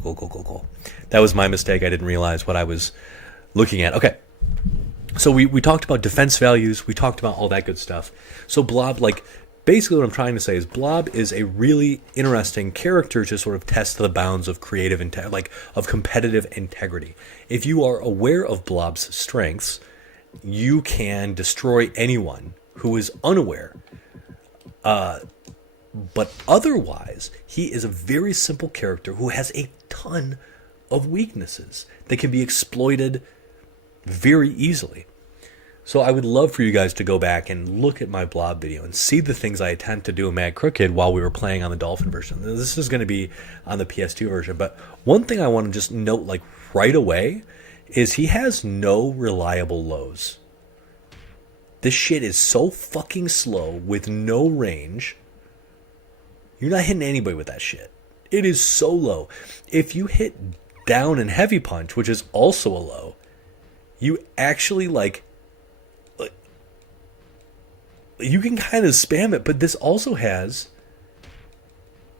Cool. That was my mistake. I didn't realize what I was looking at. Okay. So we talked about defense values. We talked about all that good stuff. So Blob, like, basically what I'm trying to say is Blob is a really interesting character to sort of test the bounds of of competitive integrity. If you are aware of Blob's strengths, you can destroy anyone who is unaware. But otherwise, he is a very simple character who has a ton of weaknesses that can be exploited very easily. So I would love for you guys to go back and look at my Blob video and see the things I attempt to do in Mad Crooked while we were playing on the Dolphin version. This is going to be on the PS2 version. But one thing I want to just note, like, right away is he has no reliable lows. This shit is so fucking slow with no range. You're not hitting anybody with that shit. It is so low. If you hit down and heavy punch, which is also a low, you actually you can kind of spam it, but this also has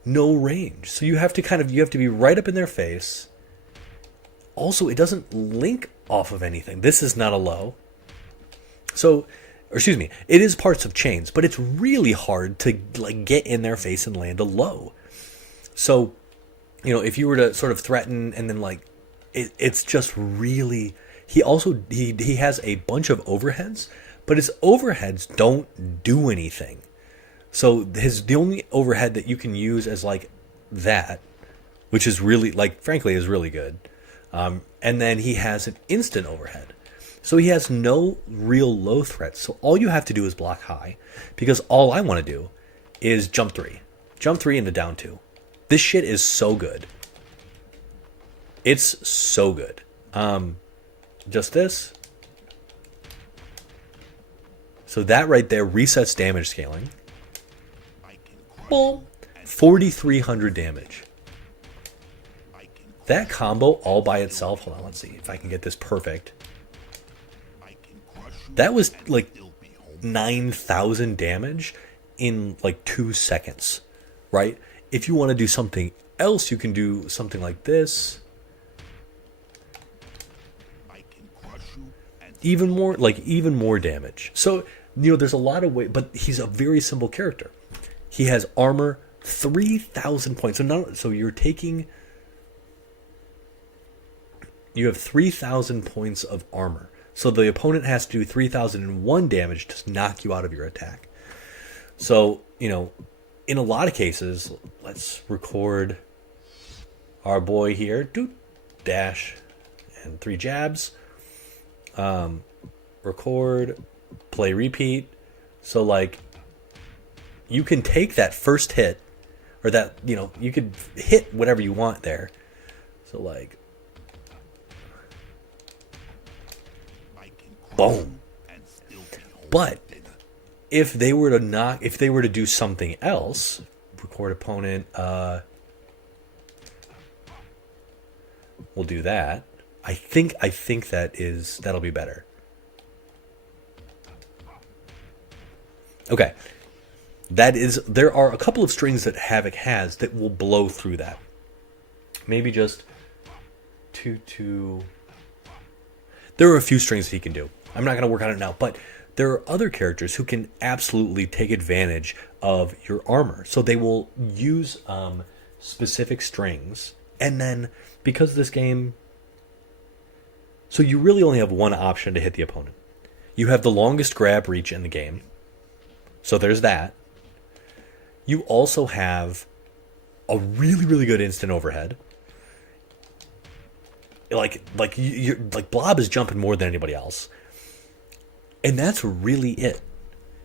no range. So you have to be right up in their face. Also, it doesn't link off of anything. This is not a low. It is parts of chains, but it's really hard to get in their face and land a low. So, if you were to sort of threaten and then it's just really. He has a bunch of overheads, but his overheads don't do anything. So the only overhead that you can use as that, which is really frankly is really good. And then he has an instant overhead. So he has no real low threats. So all you have to do is block high, because all I want to do is jump 3 into down 2. This shit is so good. It's so good. Just this. So that right there resets damage scaling. Boom. 4,300 damage. That combo all by itself. Hold on, let's see if I can get this perfect. That was 9,000 damage in 2 seconds, right? If you want to do something else, you can do something like this. Even more damage. So, there's a lot of ways, but he's a very simple character. He has armor 3,000 points. So you have 3,000 points of armor. So the opponent has to do 3,001 damage to knock you out of your attack. So, in a lot of cases, let's record our boy here. Dash and 3 jabs. Record, play, repeat. So you can take that first hit, or that, you could hit whatever you want there. So boom. But if they were to do something else, record opponent, we'll do that. I think that'll be better. Okay. There are a couple of strings that Havoc has that will blow through that. Maybe just 2. There are a few strings that he can do. I'm not going to work on it now, but there are other characters who can absolutely take advantage of your armor. So they will use specific strings, and then because of this game, so you really only have one option to hit the opponent. You have the longest grab reach in the game. So there's that. You also have a really, really good instant overhead. Blob is jumping more than anybody else. And that's really it.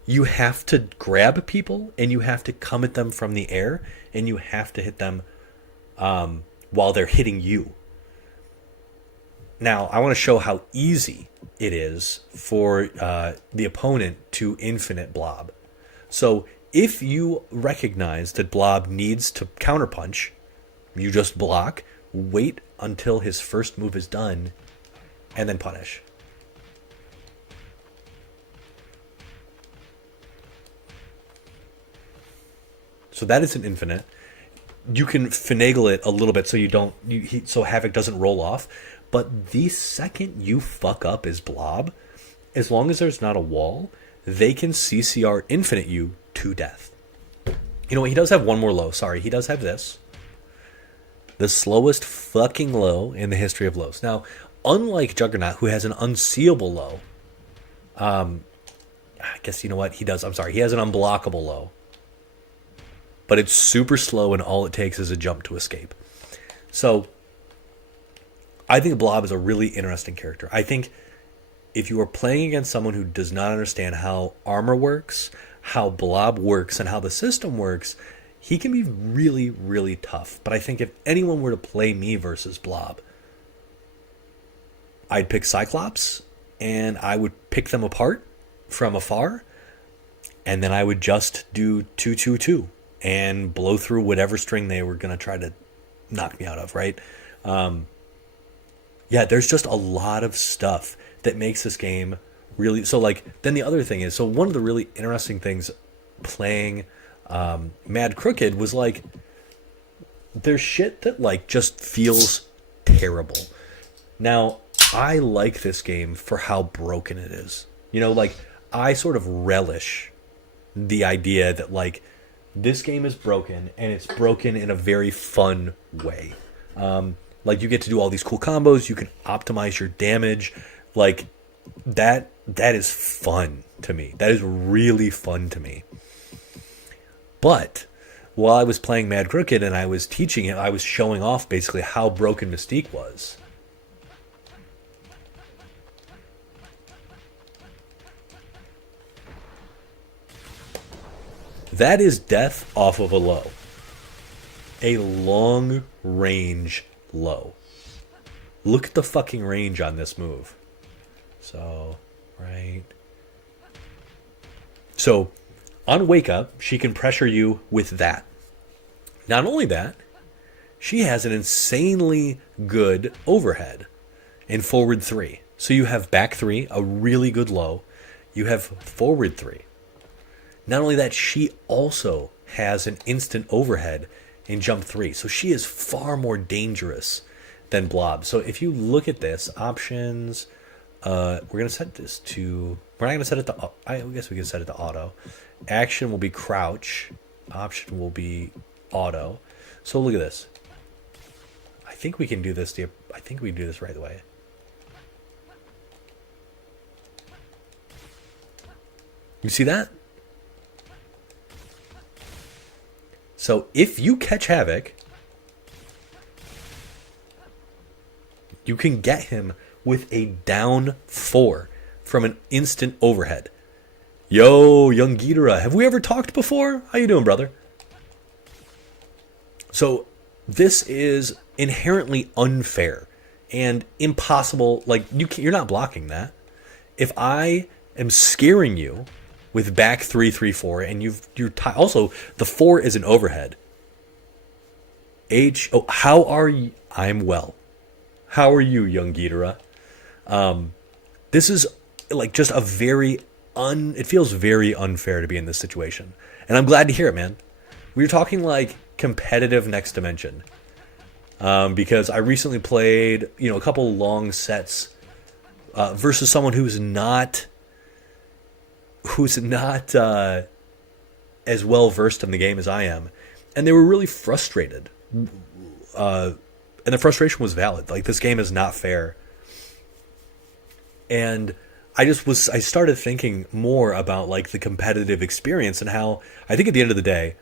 You have to grab people, and you have to come at them from the air, and you have to hit them while they're hitting you. Now, I want to show how easy it is for the opponent to infinite Blob. So if you recognize that Blob needs to counterpunch, you just block, wait until his first move is done, and then punish. So that is an infinite. you can finagle it a little bit so you don't so Havoc doesn't roll off. But the second you fuck up as Blob, as long as there's not a wall, they can CCR infinite you to death. You know what? He does have one more low. Sorry, he does have this. The slowest fucking low in the history of lows. Now, unlike Juggernaut, who has an unseeable low, I guess you know what? He does. I'm sorry. He has an unblockable low. But it's super slow, and all it takes is a jump to escape. So, I think Blob is a really interesting character. I think if you are playing against someone who does not understand how armor works, how Blob works, and how the system works, he can be really, really tough. But I think if anyone were to play me versus Blob, I'd pick Cyclops, and I would pick them apart from afar, and then I would just do 2-2-2 and blow through whatever string they were going to try to knock me out of, right? Yeah, there's just a lot of stuff that makes this game really... So, like, then the other thing is... So, one of the really interesting things playing Mad Crooked was, like, there's shit that, like, just feels terrible. Now, I like this game for how broken it is. You know, like, I sort of relish the idea that, like, this game is broken, and it's broken in a very fun way. Like, you get to do all these cool combos, you can optimize your damage. Like, that is fun to me. That is really fun to me. But while I was playing Mad Crooked and I was teaching it, I was showing off basically how broken Mystique was. That is death off of a low. A long range low. Look at the fucking range on this move. So, right. So, on Wake Up, she can pressure you with that. Not only that, she has an insanely good overhead in forward 3. So you have back 3, a really good low. You have forward 3. Not only that, she also has an instant overhead in jump 3. So she is far more dangerous than Blob. So if you look at this, options, we're going to set this to... We're not going to set it to... I guess we can set it to auto. Action will be crouch. Option will be auto. So look at this. I think we can do this. I think we can do this right away. You see that? So if you catch Havoc, you can get him with a down 4 from an instant overhead. Yo, young Ghidorah, have we ever talked before? How you doing, brother? So this is inherently unfair and impossible. Like, you're not blocking that. If I am scaring you with back 3-3-4, and also the 4 is an overhead. How are you? I'm well. How are you, young Ghidorah? This is like just a very it feels very unfair to be in this situation, and I'm glad to hear it, man. We're talking like competitive Next Dimension, because I recently played a couple long sets versus someone who's not as well versed in the game as I am, and they were really frustrated, and the frustration was valid. Like, this game is not fair, and I started thinking more about like the competitive experience and how I think at the end of the day,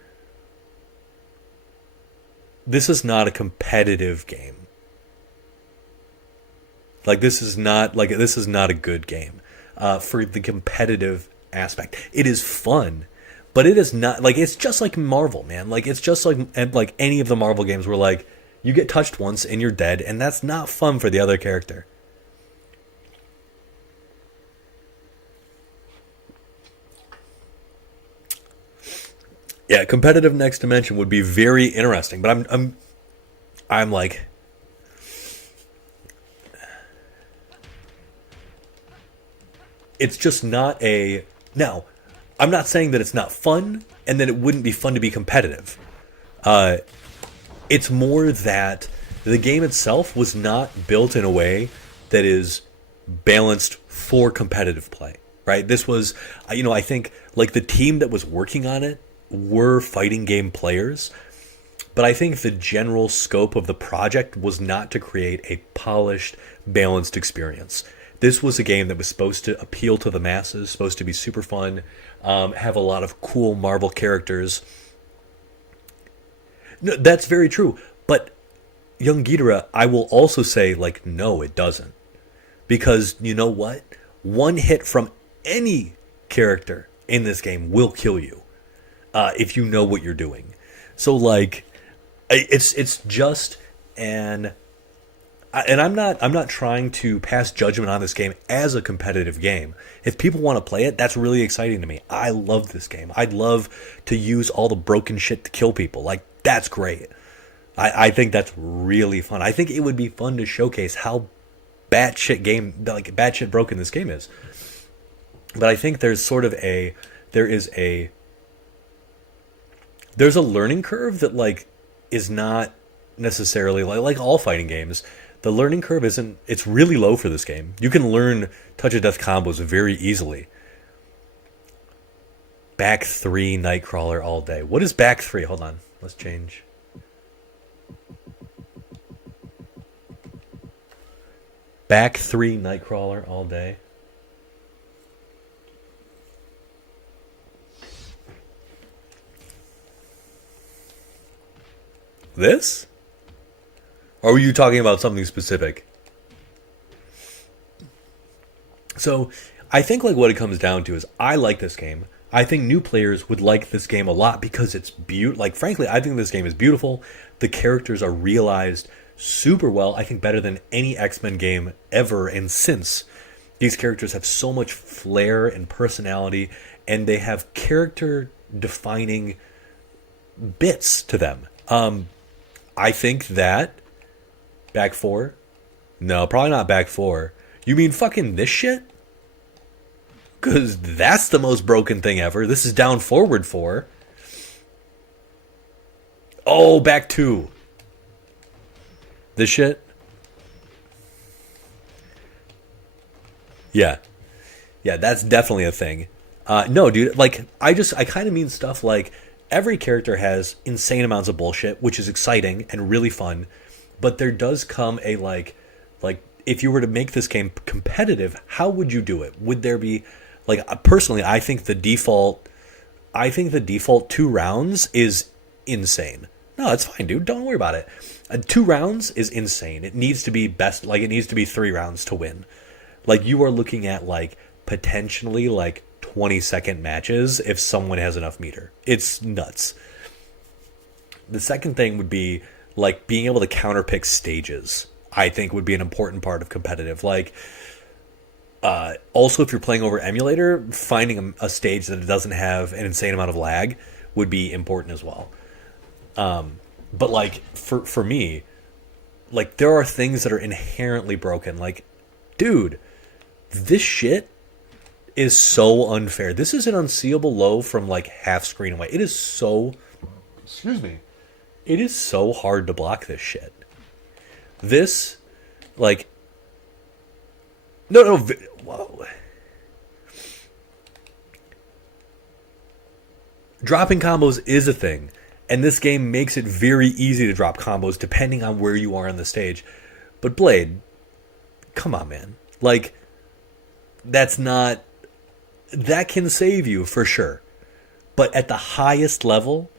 this is not a competitive game. Like, this is not a good game for the competitive aspect. It is fun, but it is not like, it's just like Marvel, man. Like, it's just like any of the Marvel games where like you get touched once and you're dead, and that's not fun for the other character. Yeah, competitive Next Dimension would be very interesting, but I'm like, it's just not a... Now, I'm not saying that it's not fun and that it wouldn't be fun to be competitive. It's more that the game itself was not built in a way that is balanced for competitive play, right? This was, I think like the team that was working on it were fighting game players, but I think the general scope of the project was not to create a polished, balanced experience. This was a game that was supposed to appeal to the masses, supposed to be super fun, have a lot of cool Marvel characters. No, that's very true. But young Ghidorah, I will also say, like, no, it doesn't. Because you know what? One hit from any character in this game will kill you if you know what you're doing. So, like, it's just an and I'm not trying to pass judgment on this game as a competitive game. If people want to play it, that's really exciting to me. I love this game. I'd love to use all the broken shit to kill people. Like, that's great. I think that's really fun. I think it would be fun to showcase how batshit broken this game is. But I think there's there's a learning curve that like is not necessarily like all fighting games. The learning curve it's really low for this game. You can learn touch of death combos very easily. Back 3 Nightcrawler all day. What is back 3? Hold on. Let's change. Back 3 Nightcrawler all day. This? Or were you talking about something specific? So, I think like what it comes down to is I like this game. I think new players would like this game a lot because it's beautiful. Like, frankly, I think this game is beautiful. The characters are realized super well. I think better than any X-Men game ever and since. These characters have so much flair and personality, and they have character-defining bits to them. I think that back 4? No, probably not back 4. You mean fucking this shit? Because that's the most broken thing ever. This is down forward 4. Oh, back 2. This shit? Yeah. Yeah, that's definitely a thing. No, dude, like, I kind of mean stuff like every character has insane amounts of bullshit, which is exciting and really fun, but there does come a, like, if you were to make this game competitive, how would you do it? Would there be, like, personally, I think the default 2 rounds is insane. No, it's fine, dude. Don't worry about it. 2 rounds is insane. It needs to be best, like, it needs to be 3 rounds to win. Like, you are looking at, like, potentially, like, 20-second matches if someone has enough meter. It's nuts. The second thing would be, like, being able to counterpick stages, I think would be an important part of competitive. Like, also, if you're playing over emulator, finding a stage that doesn't have an insane amount of lag would be important as well. But, like, for me, like, there are things that are inherently broken. Like, dude, this shit is so unfair. This is an unseeable low from, like, half screen away. It is so... Excuse me. It is so hard to block this shit. This, like... No. Whoa. Dropping combos is a thing. And this game makes it very easy to drop combos depending on where you are on the stage. But Blade, come on, man. Like, that's not... That can save you for sure. But at the highest level,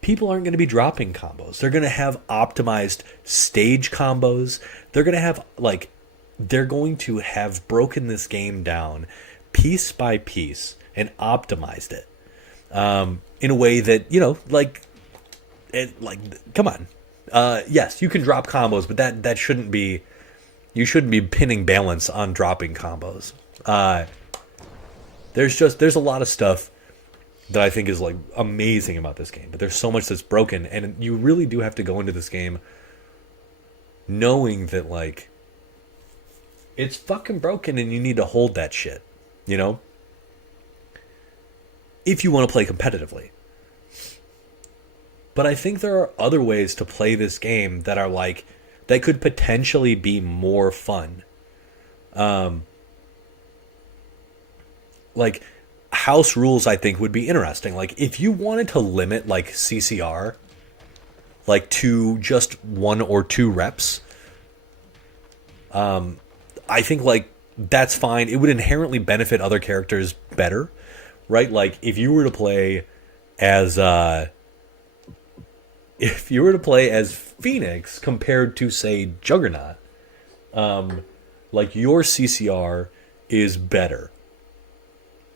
people aren't going to be dropping combos. They're going to have optimized stage combos. They're going to have, like... They're going to have broken this game down piece by piece and optimized it. In a way that, you know, like... come on. Yes, you can drop combos, but that shouldn't be... You shouldn't be pinning balance on dropping combos. There's a lot of stuff that I think is, like, amazing about this game, but there's so much that's broken, and you really do have to go into this game knowing that, like, it's fucking broken and you need to hold that shit, you know? If you want to play competitively. But I think there are other ways to play this game that are like that could potentially be more fun. Like house rules I think would be interesting. Like if you wanted to limit like CCR like to just 1 or 2 reps, I think like that's fine. It would inherently benefit other characters better, right? Like if you were to play as Phoenix compared to say Juggernaut, like your CCR is better.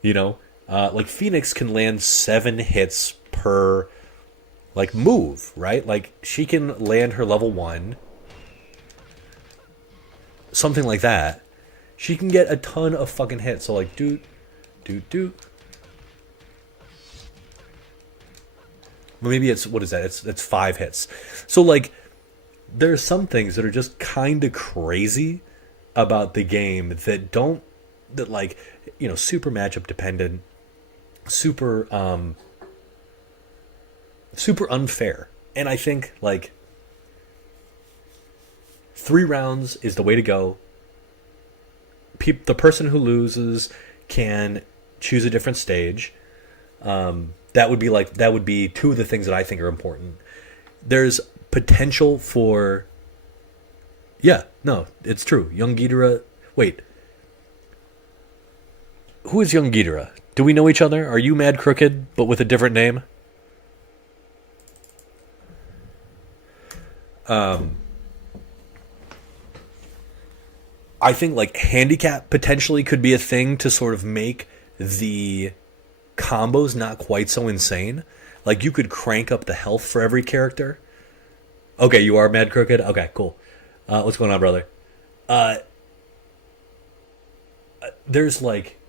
You know, like Phoenix can land 7 hits per like move, right? Like she can land her level 1, something like that. She can get a ton of fucking hits. So like doot, doot, doot. Maybe it's what is that? It's 5 hits. So like there's some things that are just kind of crazy about the game that like super matchup dependent, super super unfair. And I think like 3 rounds is the way to go. The person who loses can choose a different stage. That would be 2 of the things that I think are important. There's potential for, yeah, no, it's true. Young Ghidorah. Wait, who is Young Ghidorah? Do we know each other? Are you Mad Crooked but with a different name? I think like handicap potentially could be a thing to sort of make the combos not quite so insane. Like you could crank up the health for every character. Okay, you are Mad Crooked? Okay, cool. What's going on, brother? Uh, there's like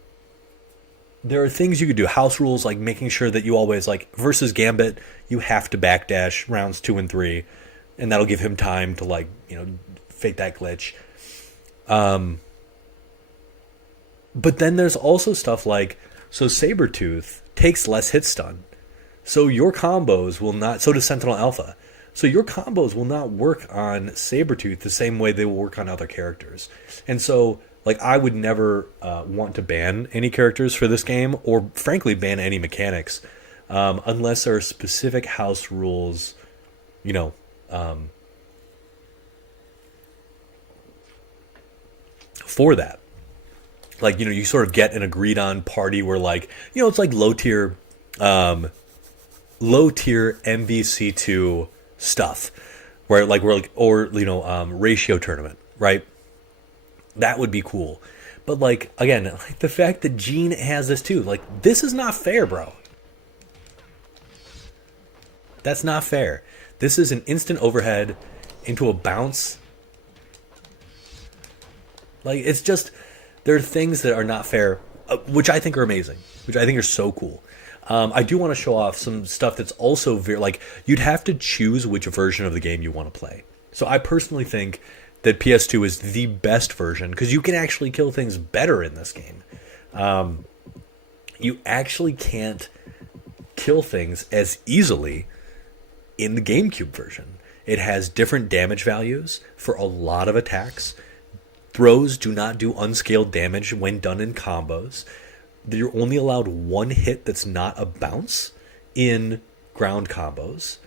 there are things you could do. House rules like making sure that you always like versus Gambit, you have to backdash rounds 2 and 3, and that'll give him time to like fake that glitch. But then there's also stuff like so Sabretooth takes less hit stun. So your combos will not so does Sentinel Alpha. So your combos will not work on Sabretooth the same way they will work on other characters. And so like I would never want to ban any characters for this game or frankly ban any mechanics unless there are specific house rules, you know, for that. Like you sort of get an agreed on party where like it's like low tier MVC2 stuff where like we're like or ratio tournament, right? That would be cool. But like again, like the fact that Gene has this too, like this is not fair, bro. That's not fair. This is an instant overhead into a bounce. Like it's just there are things that are not fair, which I think are amazing, which I think are so cool. I do want to show off some stuff that's also very like you'd have to choose which version of the game you want to play. So I personally think that PS2 is the best version because you can actually kill things better in this game. You actually can't kill things as easily in the GameCube version. It has different damage values for a lot of attacks. Throws do not do unscaled damage when done in combos. You're only allowed 1 hit that's not a bounce in ground combos.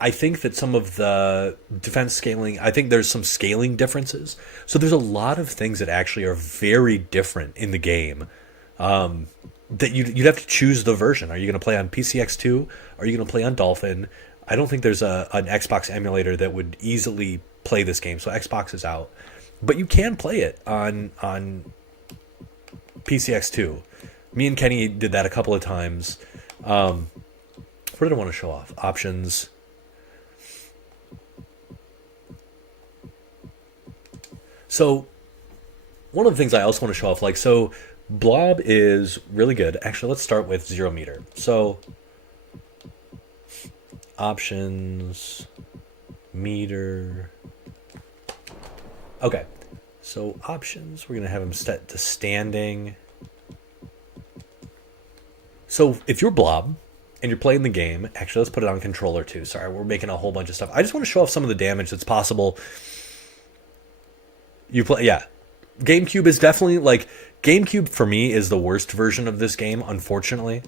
I think that some of the defense scaling, I think there's some scaling differences. So there's a lot of things that actually are very different in the game. That you'd have to choose the version. Are you going to play on PCX2? Are you going to play on Dolphin? I don't think there's an Xbox emulator that would easily play this game, so Xbox is out. But you can play it on PCX2. Me and Kenny did that a couple of times. What did I want to show off? Options. So one of the things I also want to show off, like, so Blob is really good. Actually, let's start with 0 meter. So options, meter. Okay, so options, we're going to have them set to standing. So if you're Blob and you're playing the game. Actually, let's put it on controller too. Sorry, we're making a whole bunch of stuff. I just want to show off some of the damage that's possible. You play, yeah. GameCube is definitely like GameCube for me is the worst version of this game, unfortunately.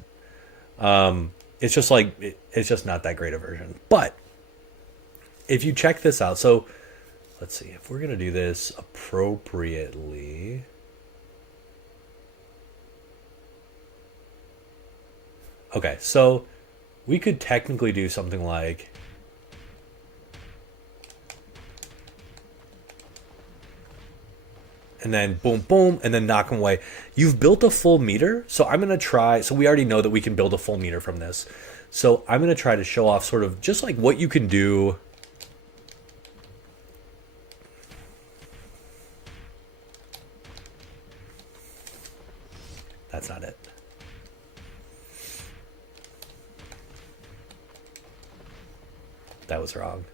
It's just like it's just not that great a version. But if you check this out, so let's see if we're gonna do this appropriately. Okay, so we could technically do something like and then boom, boom, and then knock them away. You've built a full meter, so I'm going to try. So we already know that we can build a full meter from this. So I'm going to try to show off sort of just like what you can do. That's not it. That was wrong.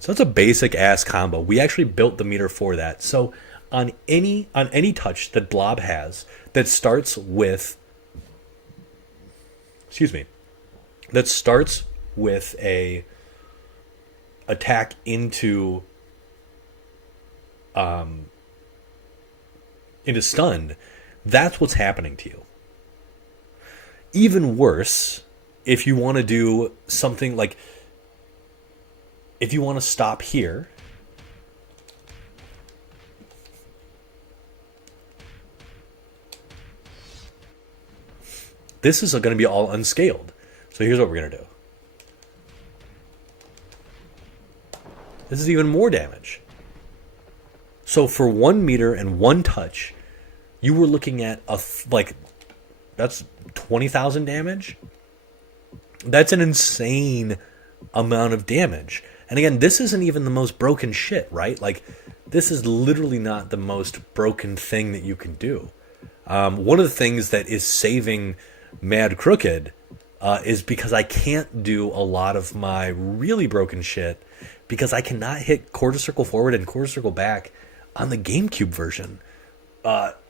So it's a basic ass combo. We actually built the meter for that. So on any touch that Blob has that starts with a attack into stun, that's what's happening to you. Even worse, if you want to do something like if you want to stop here, this is going to be all unscaled. So here's what we're going to do. This is even more damage. So for 1 meter and 1 touch, you were looking at that's 20,000 damage. That's an insane amount of damage. And again, this isn't even the most broken shit, right? Like, this is literally not the most broken thing that you can do. One of the things that is saving Mad Crooked is because I can't do a lot of my really broken shit because I cannot hit quarter circle forward and quarter circle back on the GameCube version.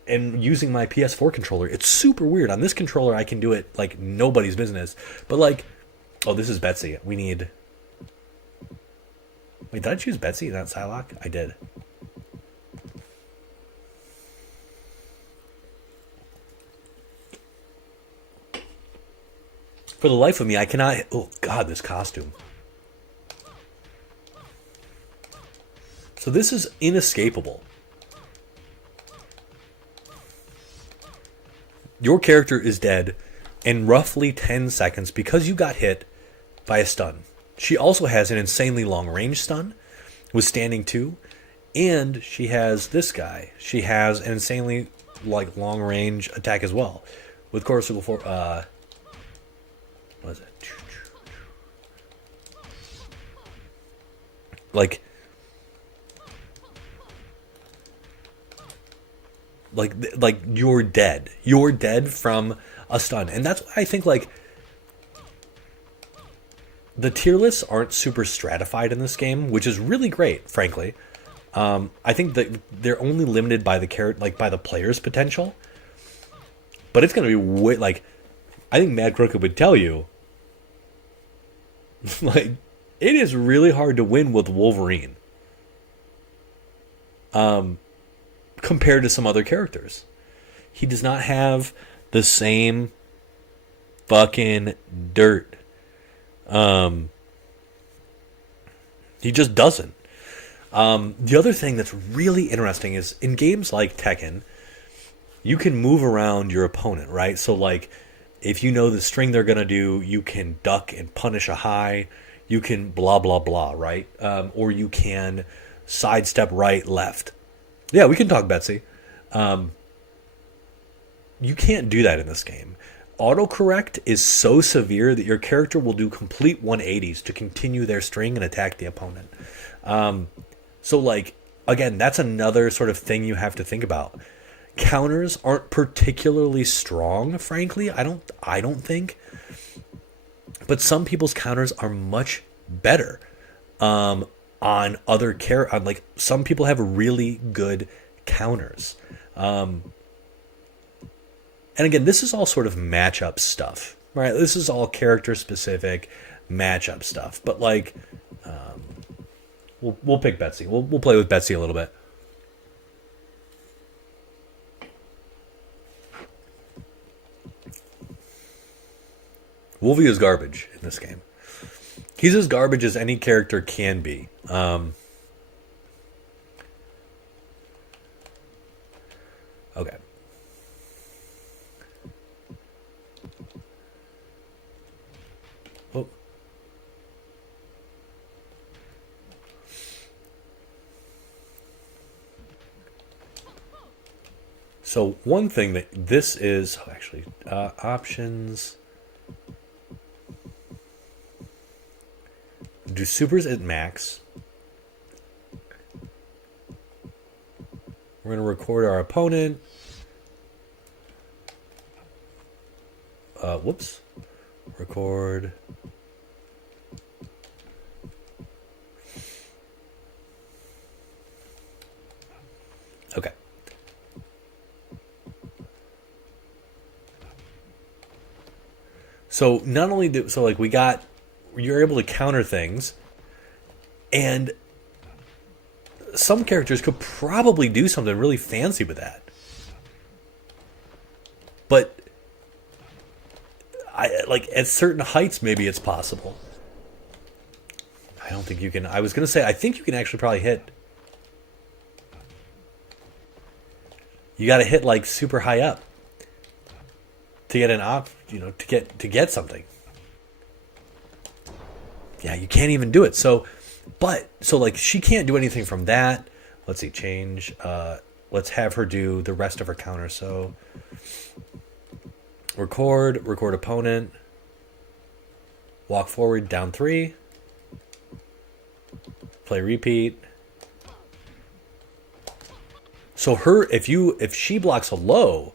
And using my PS4 controller, it's super weird. On this controller, I can do it like nobody's business. But like, oh, this is Betsy. We need... Wait, did I choose Betsy, not Psylocke? I did. For the life of me, I cannot... Oh, God, this costume. So this is inescapable. Your character is dead in roughly 10 seconds because you got hit by a stun. She also has an insanely long range stun with standing 2, and she has this guy. She has an insanely long range attack as well with Core Circle 4. What is it? Like you're dead. You're dead from a stun, and that's why I think like. The tier lists aren't super stratified in this game, which is really great, frankly. I think that they're only limited by by the player's potential. But it's going to be I think Mad Crooked would tell you, it is really hard to win with Wolverine. Compared to some other characters. He does not have the same fucking dirt. He just doesn't. The other thing that's really interesting is in games like Tekken, you can move around your opponent, right? So like, if you know the string they're gonna do, you can duck and punish a high. You can blah blah blah, right? Or you can sidestep right, left. Yeah, we can talk, Betsy. You can't do that in this game. Autocorrect is so severe that your character will do complete 180s to continue their string and attack the opponent. So like, again, that's another sort of thing you have to think about. Counters aren't particularly strong, frankly. I don't think. But some people's counters are much better on on like some people have really good counters. And again, this is all sort of matchup stuff, right? This is all character specific matchup stuff. But like, we'll pick Betsy. We'll play with Betsy a little bit. Wolvie is garbage in this game. He's as garbage as any character can be. Okay. Oh. So one thing that this is actually options. Do supers at max. We're going to record our opponent. Whoops. Record. Okay. So not only do so like you're able to counter things, and some characters could probably do something really fancy with that. But like at certain heights maybe it's possible. I don't think you can. I was going to say I think you can actually probably hit. You got to hit like super high up to get to get something. Yeah, you can't even do it. So like she can't do anything from that. Let's see, change. Let's have her do the rest of her counter. So record opponent. Walk forward, down 3. Play repeat. So if she blocks a low,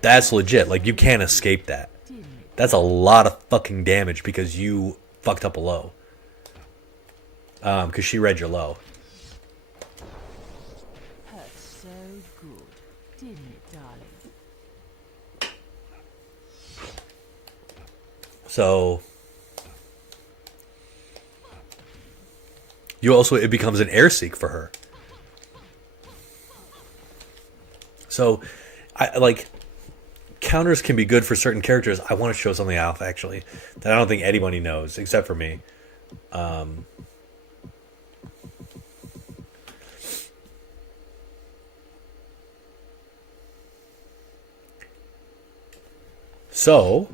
that's legit. Like you can't escape that. That's a lot of fucking damage because you fucked up a low. Because she read your low. Hurt so good, didn't it, darling? So it becomes an air seek for her. So I like counters can be good for certain characters. I want to show something off actually that I don't think anybody knows except for me. So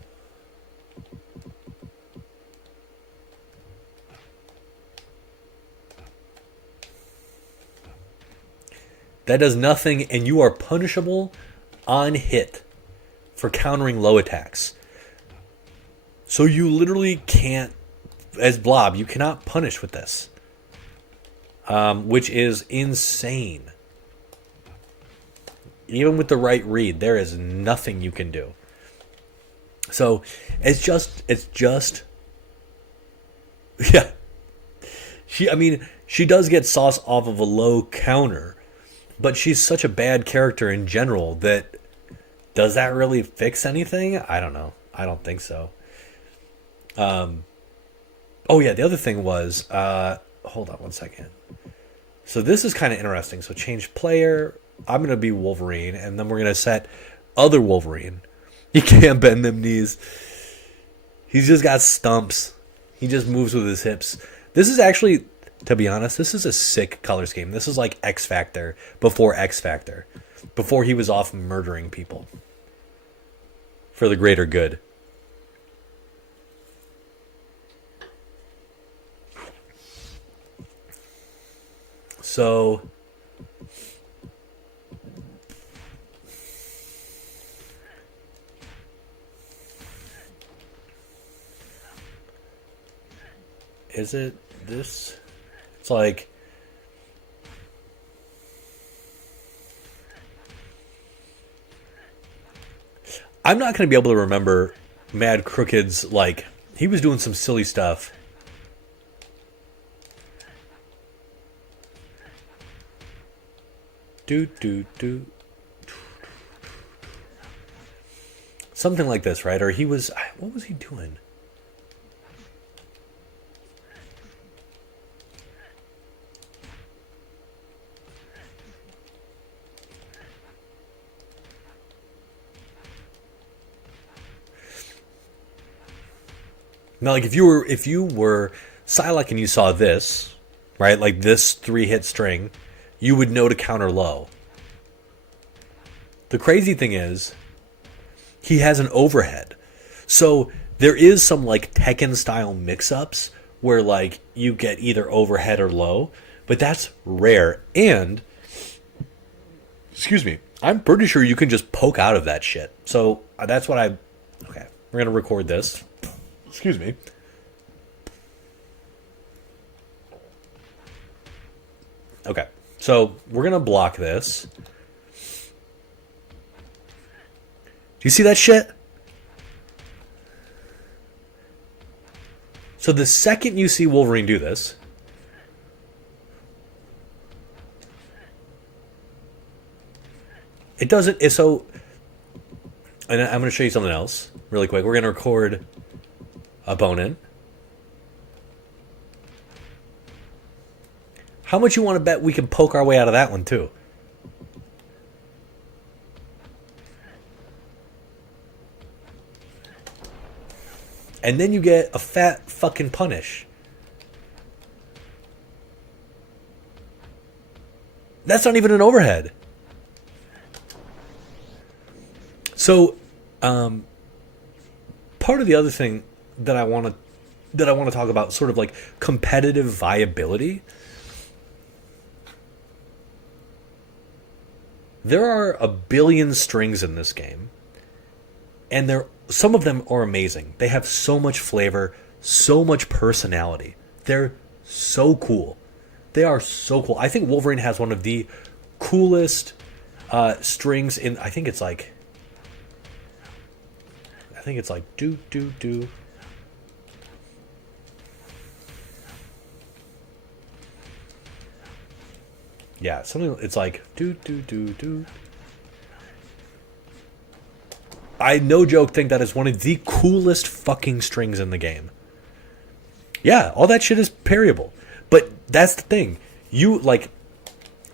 that does nothing, and you are punishable on hit for countering low attacks. So you literally can't, as Blob, you cannot punish with this. Which is insane. Even with the right read, there is nothing you can do. So it's just yeah. She does get sauce off of a low counter, but she's such a bad character in general that does that really fix anything? I don't know. I don't think so. Oh yeah, the other thing was hold on one second. So this is kind of interesting. So change player. I'm going to be Wolverine, and then we're going to set other Wolverine. You can't bend them knees. He's just got stumps. He just moves with his hips. This is actually, to be honest, this is a sick color scheme. This is like X Factor before X Factor. Before he was off murdering people. For the greater good. So is it this? It's like I'm not going to be able to remember Mad Crooked's, like, he was doing some silly stuff. Do. Something like this, right? Or he was, what was he doing? Now, like if you were Psylocke and you saw this, right, like this 3-hit string, you would know to counter low. The crazy thing is, he has an overhead, so there is some like Tekken style mix-ups where like you get either overhead or low, but that's rare. And excuse me, I'm pretty sure you can just poke out of that shit. So that's what okay, we're gonna record this. Excuse me. Okay, so we're gonna block this. Do you see that shit? So the second you see Wolverine do this, it doesn't. So, and I'm going to show you something else really quick. We're going to record opponent. How much you want to bet we can poke our way out of that one too? And then you get a fat fucking punish. That's not even an overhead. So, part of the other thing that I want to talk about, sort of like competitive viability. There are a billion strings in this game, and some of them are amazing. They have so much flavor, so much personality. They're so cool. They are so cool. I think Wolverine has one of the coolest strings in. I think it's like do. Yeah, something. It's like do. I, no joke, think that is one of the coolest fucking strings in the game. Yeah, all that shit is parryable. But that's the thing. You, like,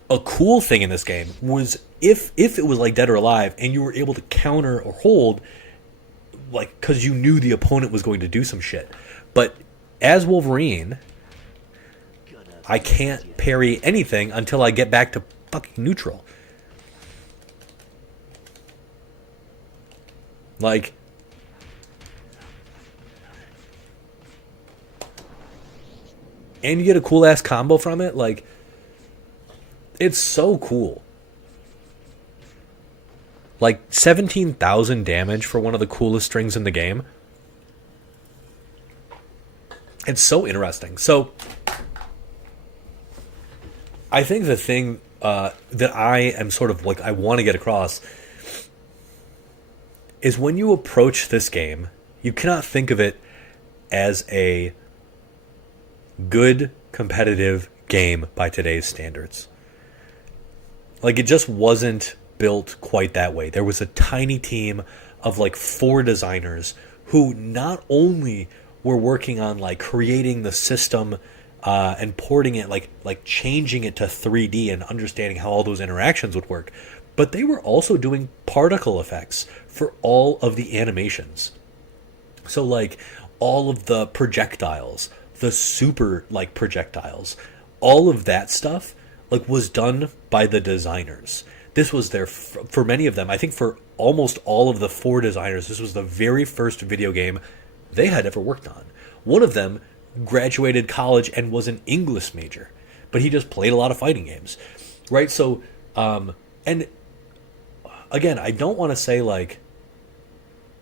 a cool thing in this game was if it was like Dead or Alive and you were able to counter or hold, like, because you knew the opponent was going to do some shit. But as Wolverine, I can't parry anything until I get back to fucking neutral. Like, and you get a cool ass combo from it. Like, it's so cool. Like 17,000 damage for one of the coolest strings in the game. It's so interesting. So, I think the thing that I am sort of like, I want to get across is when you approach this game, you cannot think of it as a good competitive game by today's standards. Like, it just wasn't built quite that way. There was a tiny team of like 4 designers who not only were working on like creating the system and porting it, like changing it to 3D and understanding how all those interactions would work, but they were also doing particle effects for all of the animations. So like all of the projectiles, the super like projectiles, all of that stuff like was done by the designers. This was their, for many of them, I think for almost all of the 4 designers, this was the very first video game they had ever worked on. One of them graduated college and was an English major, but he just played a lot of fighting games, right? So, and again, I don't want to say like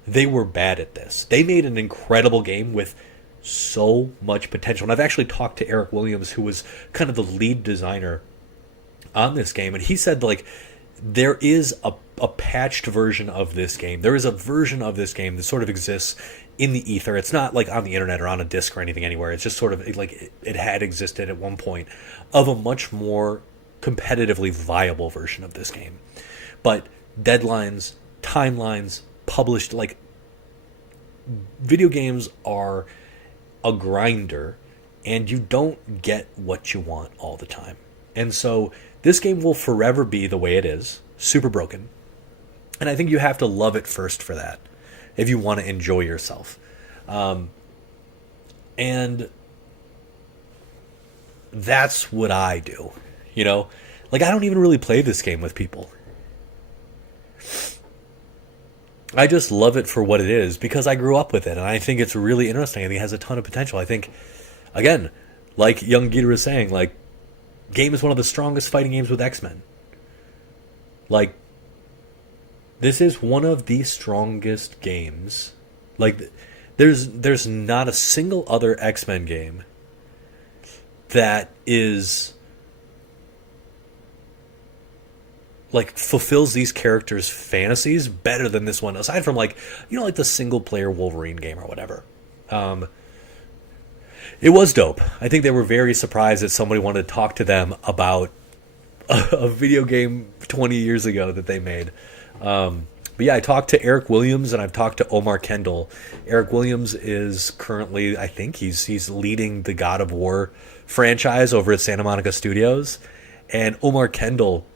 they were bad at this. They made an incredible game with so much potential. And I've actually talked to Eric Williams, who was kind of the lead designer on this game, and he said like there is a patched version of this game. There is a version of this game that sort of exists in the ether. It's not like on the internet or on a disc or anything anywhere. It's just sort of like it had existed at one point of a much more competitively viable version of this game. But deadlines, timelines, published, like, video games are a grinder, and you don't get what you want all the time. And so this game will forever be the way it is, super broken. And I think you have to love it first for that, if you want to enjoy yourself. And that's what I do, you know? Like, I don't even really play this game with people. I just love it for what it is because I grew up with it, and I think it's really interesting. I think it has a ton of potential. I think, again, like young Geeter is saying, like, game is one of the strongest fighting games with X-Men. Like, this is one of the strongest games. Like, there's not a single other X-Men game that is, like, fulfills these characters' fantasies better than this one. Aside from, like, you know, like the single player Wolverine game or whatever. It was dope. I think they were very surprised that somebody wanted to talk to them about a video game 20 years ago that they made. But yeah, I talked to Eric Williams and I've talked to Omar Kendall. Eric Williams is currently, I think he's leading the God of War franchise over at Santa Monica Studios. And Omar Kendall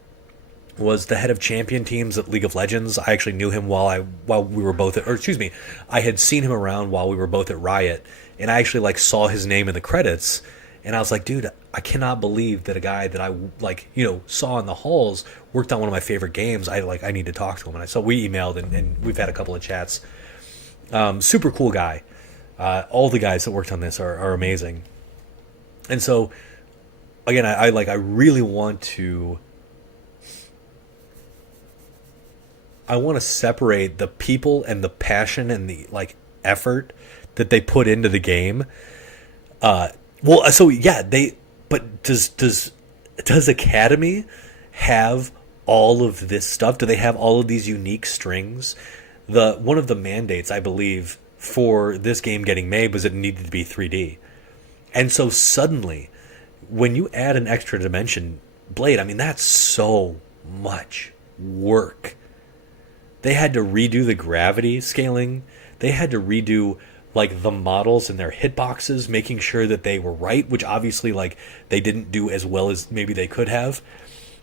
was the head of champion teams at League of Legends. I actually knew him while we were both at, or excuse me, I had seen him around while we were both at Riot, and I actually like saw his name in the credits, and I was like, dude, I cannot believe that a guy that I like, you know, saw in the halls worked on one of my favorite games. I need to talk to him, and so we emailed and we've had a couple of chats. Super cool guy. All the guys that worked on this are amazing, and so again, I really want to. I want to separate the people and the passion and the like effort that they put into the game. Well, so yeah, but does Academy have all of this stuff? Do they have all of these unique strings? One of the mandates, I believe, for this game getting made was it needed to be 3D. And so suddenly, when you add an extra dimension blade, I mean, that's so much work. They had to redo the gravity scaling. They had to redo like the models and their hitboxes, making sure that they were right, which obviously like they didn't do as well as maybe they could have.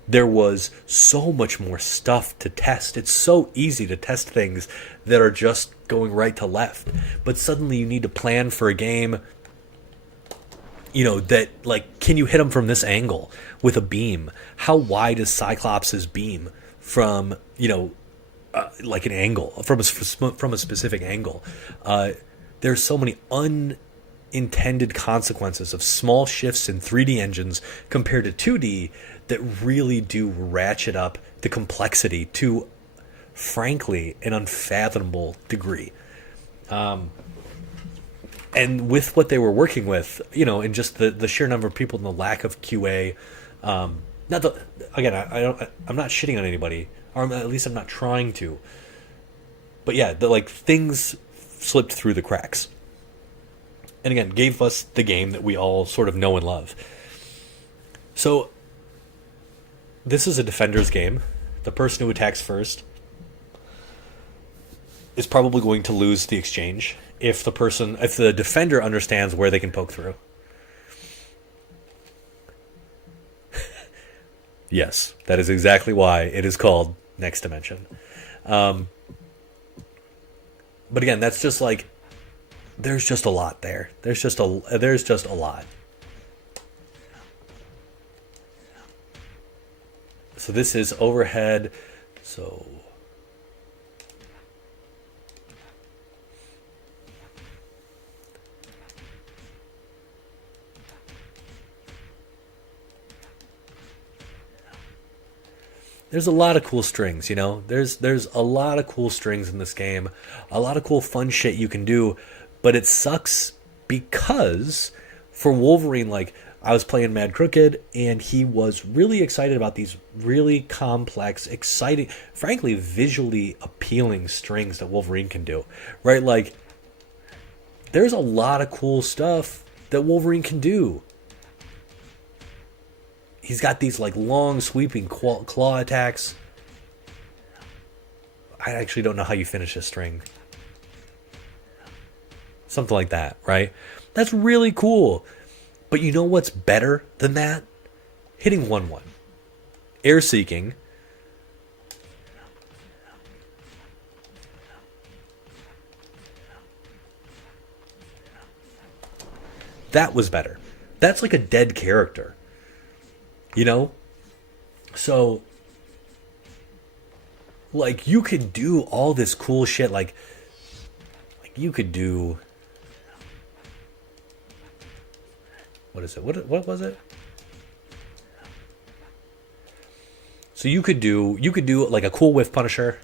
There was so much more stuff to test. It's so easy to test things that are just going right to left. But suddenly you need to plan for a game, you know, that like, can you hit them from this angle with a beam? How wide is Cyclops' beam from, you know, like an angle, from a specific angle? There's so many unintended consequences of small shifts in 3D engines compared to 2D that really do ratchet up the complexity to, frankly, an unfathomable degree. And with what they were working with, you know, and just the sheer number of people and the lack of QA, I'm not shitting on anybody, or at least I'm not trying to. But yeah, things slipped through the cracks. And again, gave us the game that we all sort of know and love. So, this is a defender's game. The person who attacks first is probably going to lose the exchange if the defender understands where they can poke through. Yes, that is exactly why it is called Next Dimension. But again, that's just like, there's just a lot there. There's just a lot. So this is overhead. So there's a lot of cool strings, you know? There's a lot of cool strings in this game. A lot of cool fun shit you can do, but it sucks because for Wolverine, like, I was playing Mad Crooked, and he was really excited about these really complex, exciting, frankly, visually appealing strings that Wolverine can do. Right? Like, there's a lot of cool stuff that Wolverine can do. He's got these like long sweeping claw attacks. I actually don't know how you finish a string. Something like that, right? That's really cool. But you know what's better than that? Hitting 1-1. Air seeking. That was better. That's like a dead character. You know? So, like, you could do all this cool shit. Like you could do... What is it? What was it? So you could do like a cool whiff punisher.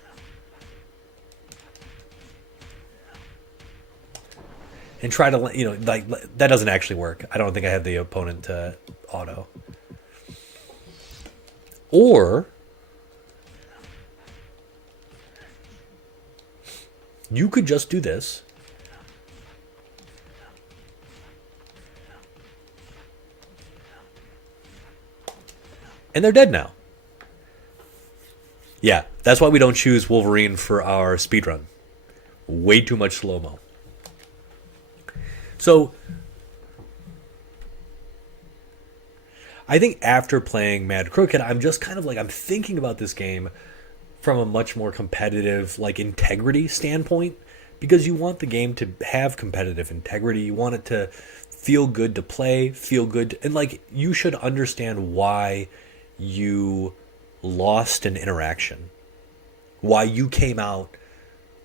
And try to, you know, like, that doesn't actually work. I don't think I have the opponent to auto. Or you could just do this. And they're dead now. Yeah, that's why we don't choose Wolverine for our speedrun. Way too much slow-mo. So, I think after playing Mad Crooked, I'm just kind of like, I'm thinking about this game from a much more competitive, like, integrity standpoint. Because you want the game to have competitive integrity. You want it to feel good to play, feel good. And, like, you should understand why you lost an interaction. Why you came out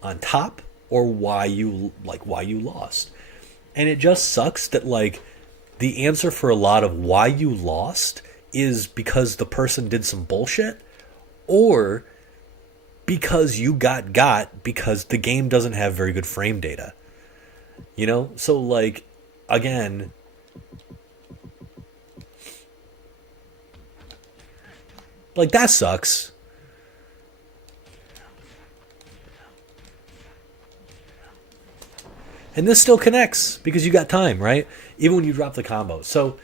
on top, or why you lost. And it just sucks that, like, the answer for a lot of why you lost is because the person did some bullshit, or because you got because the game doesn't have very good frame data. You know? So, like, again, like, that sucks. And this still connects because you got time, right? Even when you drop the combo. So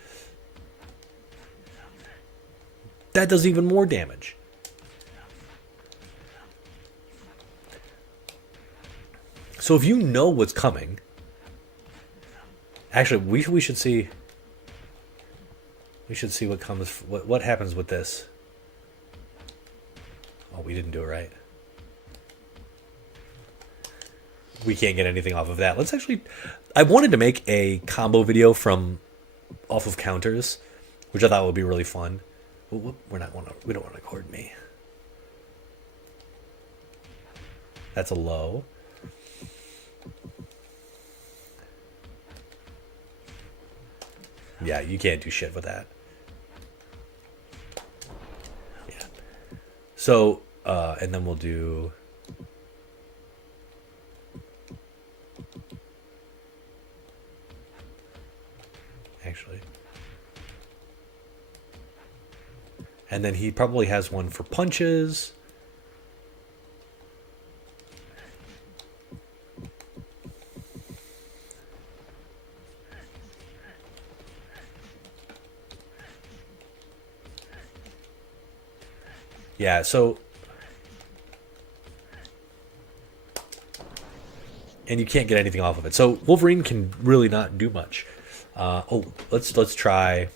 that does even more damage. So if you know what's coming... Actually, we should see... We should see what comes... What happens with this. Oh, we didn't do it right. We can't get anything off of that. Let's actually... I wanted to make a combo video off of counters, which I thought would be really fun. We don't want to record me. That's a low. Yeah, you can't do shit with that. Yeah. So, and then we'll do... Actually. And then he probably has one for punches. Yeah, so... And you can't get anything off of it. So Wolverine can really not do much. Let's try...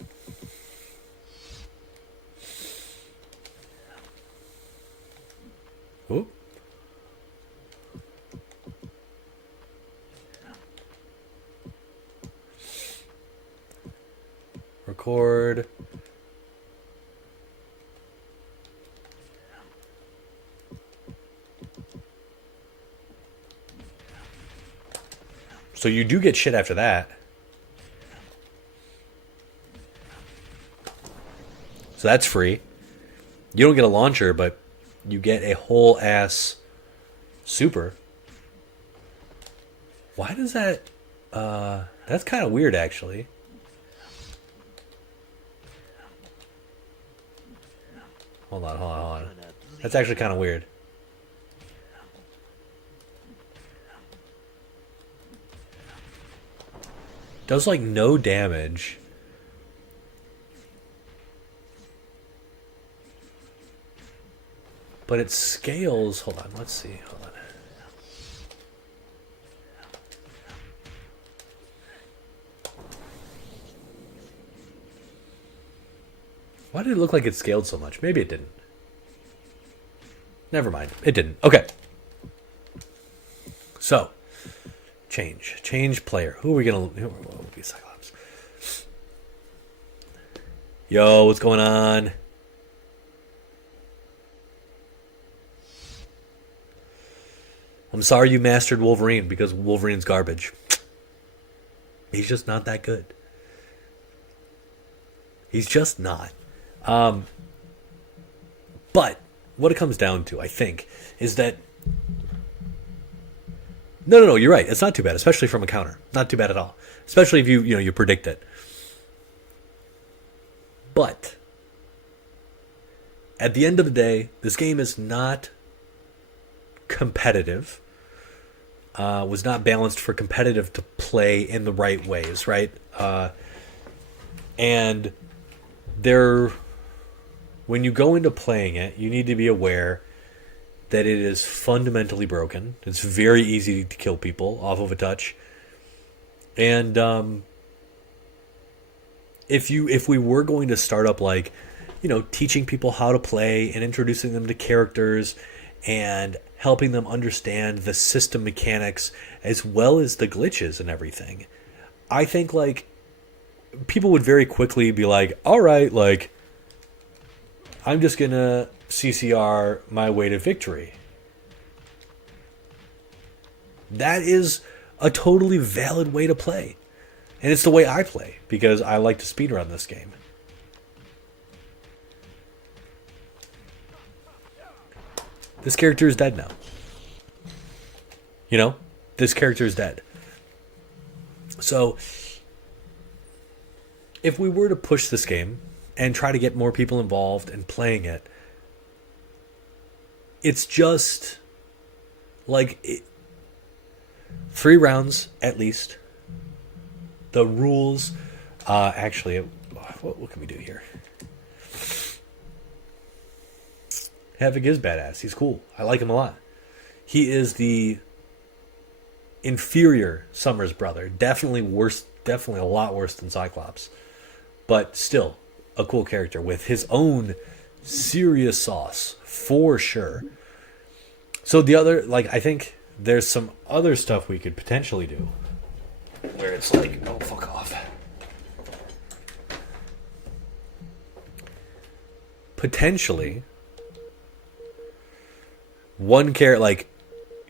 Ooh. Record. So you do get shit after that. So that's free. You don't get a launcher, but you get a whole ass super. Why does that... that's kind of weird, actually. Hold on, hold on, hold on. That's actually kind of weird. Does like no damage. But it scales. Hold on, let's see. Hold on. Why did it look like it scaled so much? Maybe it didn't. Never mind. It didn't. Okay. So, change. Change player. Who are we going to... Who will be Cyclops? Yo, what's going on? I'm sorry you mastered Wolverine because Wolverine's garbage. He's just not that good. He's just not. But what it comes down to, I think, is that no, you're right. It's not too bad, especially from a counter. Not too bad at all. Especially if you predict it. But at the end of the day, this game is not competitive. Was not balanced for competitive to play in the right ways, right? And when you go into playing it, you need to be aware that it is fundamentally broken. It's very easy to kill people off of a touch. And if we were going to start up like, teaching people how to play and introducing them to characters and helping them understand the system mechanics as well as the glitches and everything, I think like people would very quickly be like, all right, like I'm just gonna CCR my way to victory. That is a totally valid way to play. And it's the way I play because I like to speedrun this game. This character is dead now. This character is dead. So, if we were to push this game and try to get more people involved in playing it, it's just like 3 rounds at least. The rules, actually, what can we do here? Havoc is badass. He's cool. I like him a lot. He is the inferior Summers brother. Definitely worse. Definitely a lot worse than Cyclops. But still, a cool character with his own serious sauce, for sure. So I think there's some other stuff we could potentially do. Where it's like, oh, fuck off. Potentially... one character, like,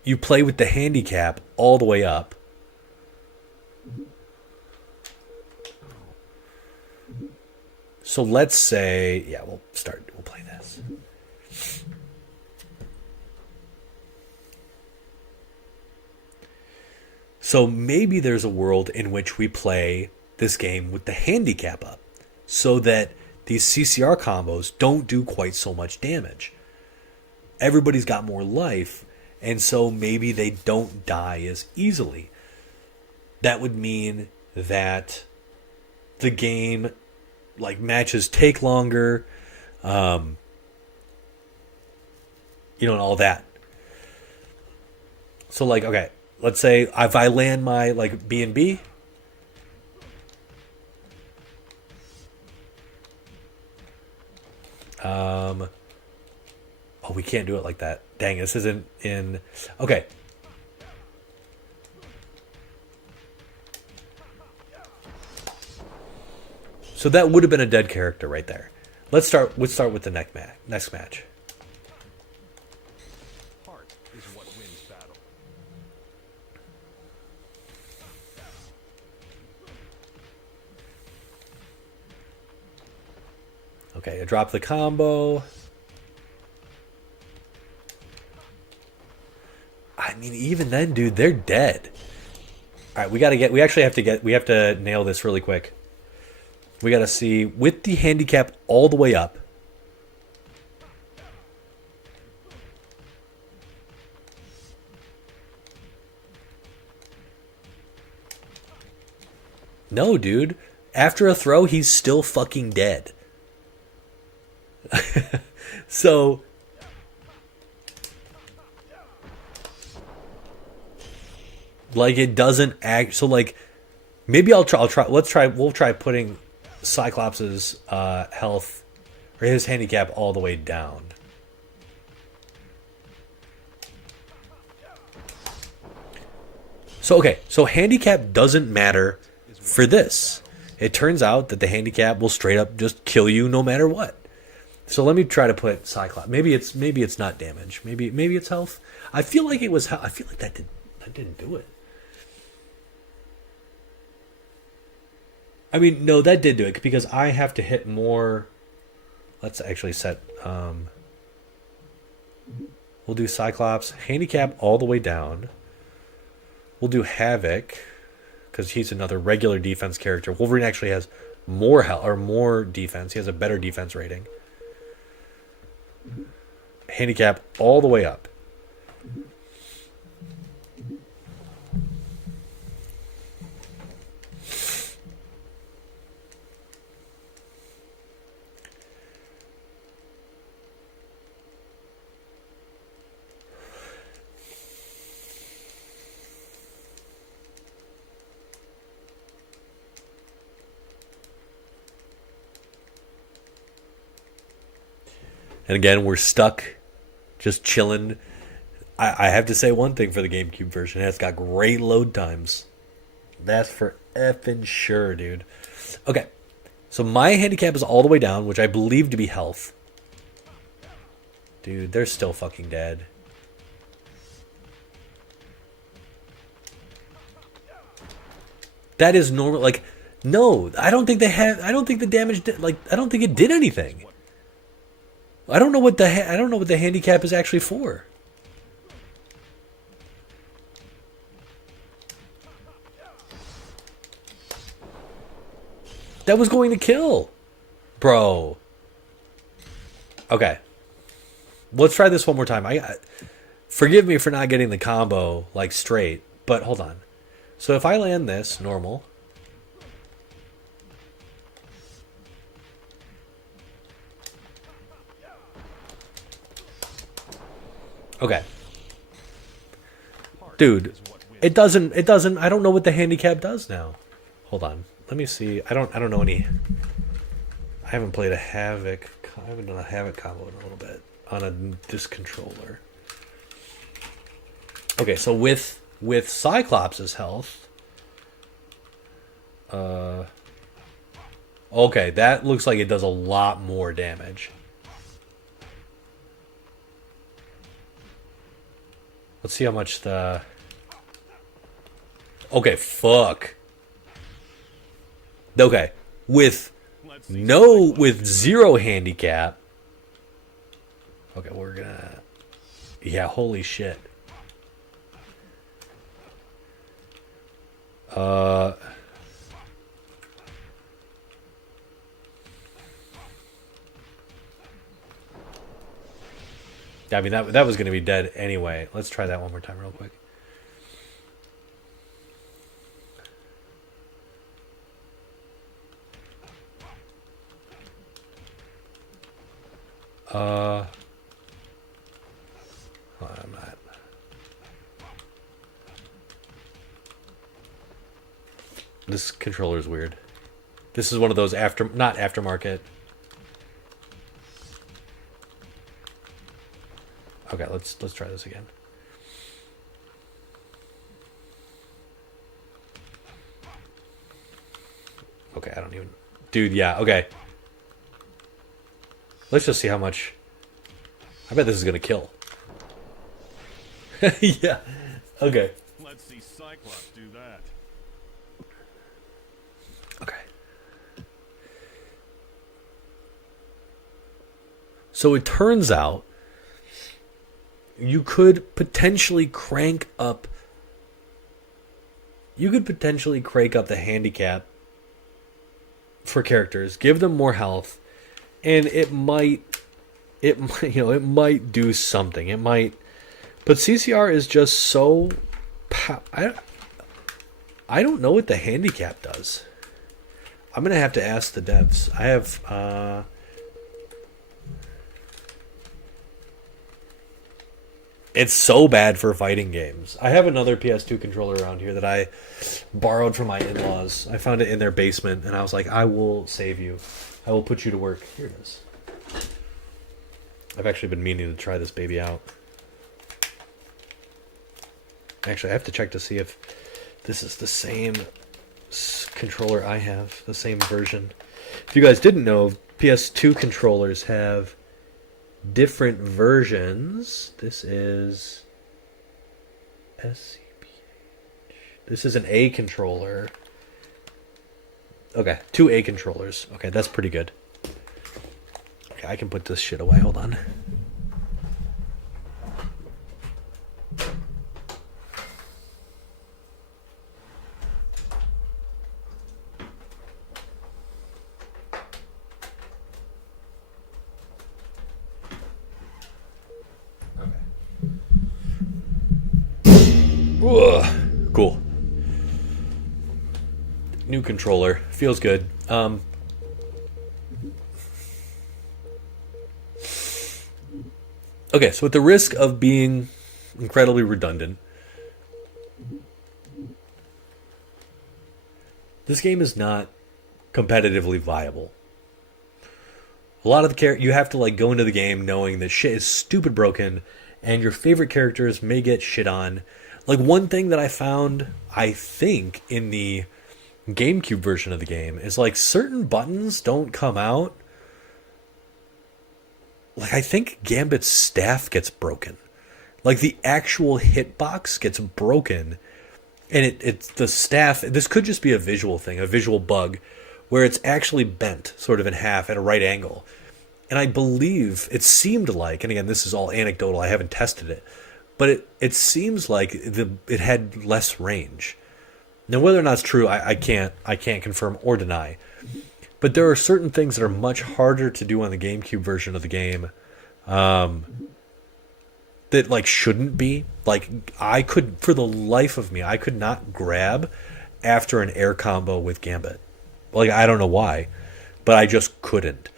you play with the handicap all the way up. So let's say, we'll play this. So maybe there's a world in which we play this game with the handicap up so that these CCR combos don't do quite so much damage. Everybody's got more life, and so maybe they don't die as easily. That would mean that the game, like, matches take longer, and all that. So, like, okay, let's say if I land my, like, B&B, oh, we can't do it like that. Dang, this isn't in... Okay. So that would have been a dead character right there. Let's start with the next match. Heart is what wins battle. Okay, I dropped the combo. I mean, even then, dude, they're dead. All right, we have to nail this really quick. We got to see with the handicap all the way up. No, dude. After a throw, he's still fucking dead. So, like, it doesn't act. So, like, maybe I'll try. We'll try putting Cyclops' health or his handicap all the way down. So, okay. So, handicap doesn't matter for this. It turns out that the handicap will straight up just kill you no matter what. So let me try to put Cyclops. Maybe it's not damage. Maybe it's health. I feel like it was. I feel like that didn't do it. I mean, no, that did do it because I have to hit more. Let's actually set. We'll do Cyclops handicap all the way down. We'll do Havoc because he's another regular defense character. Wolverine actually has more health or more defense. He has a better defense rating. Handicap all the way up. And again, we're stuck, just chilling. I have to say one thing for the GameCube version. It's got great load times. That's for effing sure, dude. Okay, so my handicap is all the way down, which I believe to be health. Dude, they're still fucking dead. That is normal. Like, no, I don't think they have. I don't think the damage did. Like, I don't think it did anything. I don't know what the handicap is actually for. That was going to kill, bro. Okay, let's try this one more time. Forgive me for not getting the combo like straight, but hold on. So if I land this normal. Okay. Dude, it doesn't, I don't know what the handicap does now. Hold on. Let me see. I don't know any. I haven't played a Havoc. I haven't done a Havoc combo in a little bit on this controller. Okay, so with Cyclops' health. Okay, that looks like it does a lot more damage. Let's see how much the... Okay, fuck. Okay, with zero handicap. Okay, we're gonna... Yeah, holy shit. I mean, that was going to be dead anyway. Let's try that one more time real quick. Oh, I'm not. This controller is weird. This is one of those not aftermarket. Okay, let's try this again. Okay, I don't even... Dude, yeah, okay. Let's just see how much... I bet this is gonna kill. Yeah, okay. Let's see Cyclops do that. Okay. So it turns out you could potentially crank up the handicap for characters, give them more health, and it might do something. It might, but CCR is just so I don't know what the handicap does. I'm gonna have to ask the devs. I have it's so bad for fighting games. I have another PS2 controller around here that I borrowed from my in-laws. I found it in their basement, and I was like, I will save you. I will put you to work. Here it is. I've actually been meaning to try this baby out. Actually, I have to check to see if this is the same controller I have, the same version. If you guys didn't know, PS2 controllers have different versions. This is SCPH. This is an A controller. Okay, 2 A controllers. Okay, that's pretty good. Okay, I can put this shit away. Hold on. Ugh, cool. New controller. Feels good. Okay, so at the risk of being incredibly redundant, this game is not competitively viable. A lot of the you have to like go into the game knowing that shit is stupid broken, and your favorite characters may get shit on. Like one thing that I found, I think, in the GameCube version of the game is like certain buttons don't come out. Like I think Gambit's staff gets broken. Like the actual hitbox gets broken, and it's the staff. This could just be a visual thing, a visual bug, where it's actually bent sort of in half at a right angle. And I believe it seemed like, and again, this is all anecdotal, I haven't tested it, but it seems like it had less range. Now, whether or not it's true, I can't confirm or deny. But there are certain things that are much harder to do on the GameCube version of the game, that like shouldn't be. Like I could, for the life of me, I could not grab after an air combo with Gambit. Like I don't know why, but I just couldn't.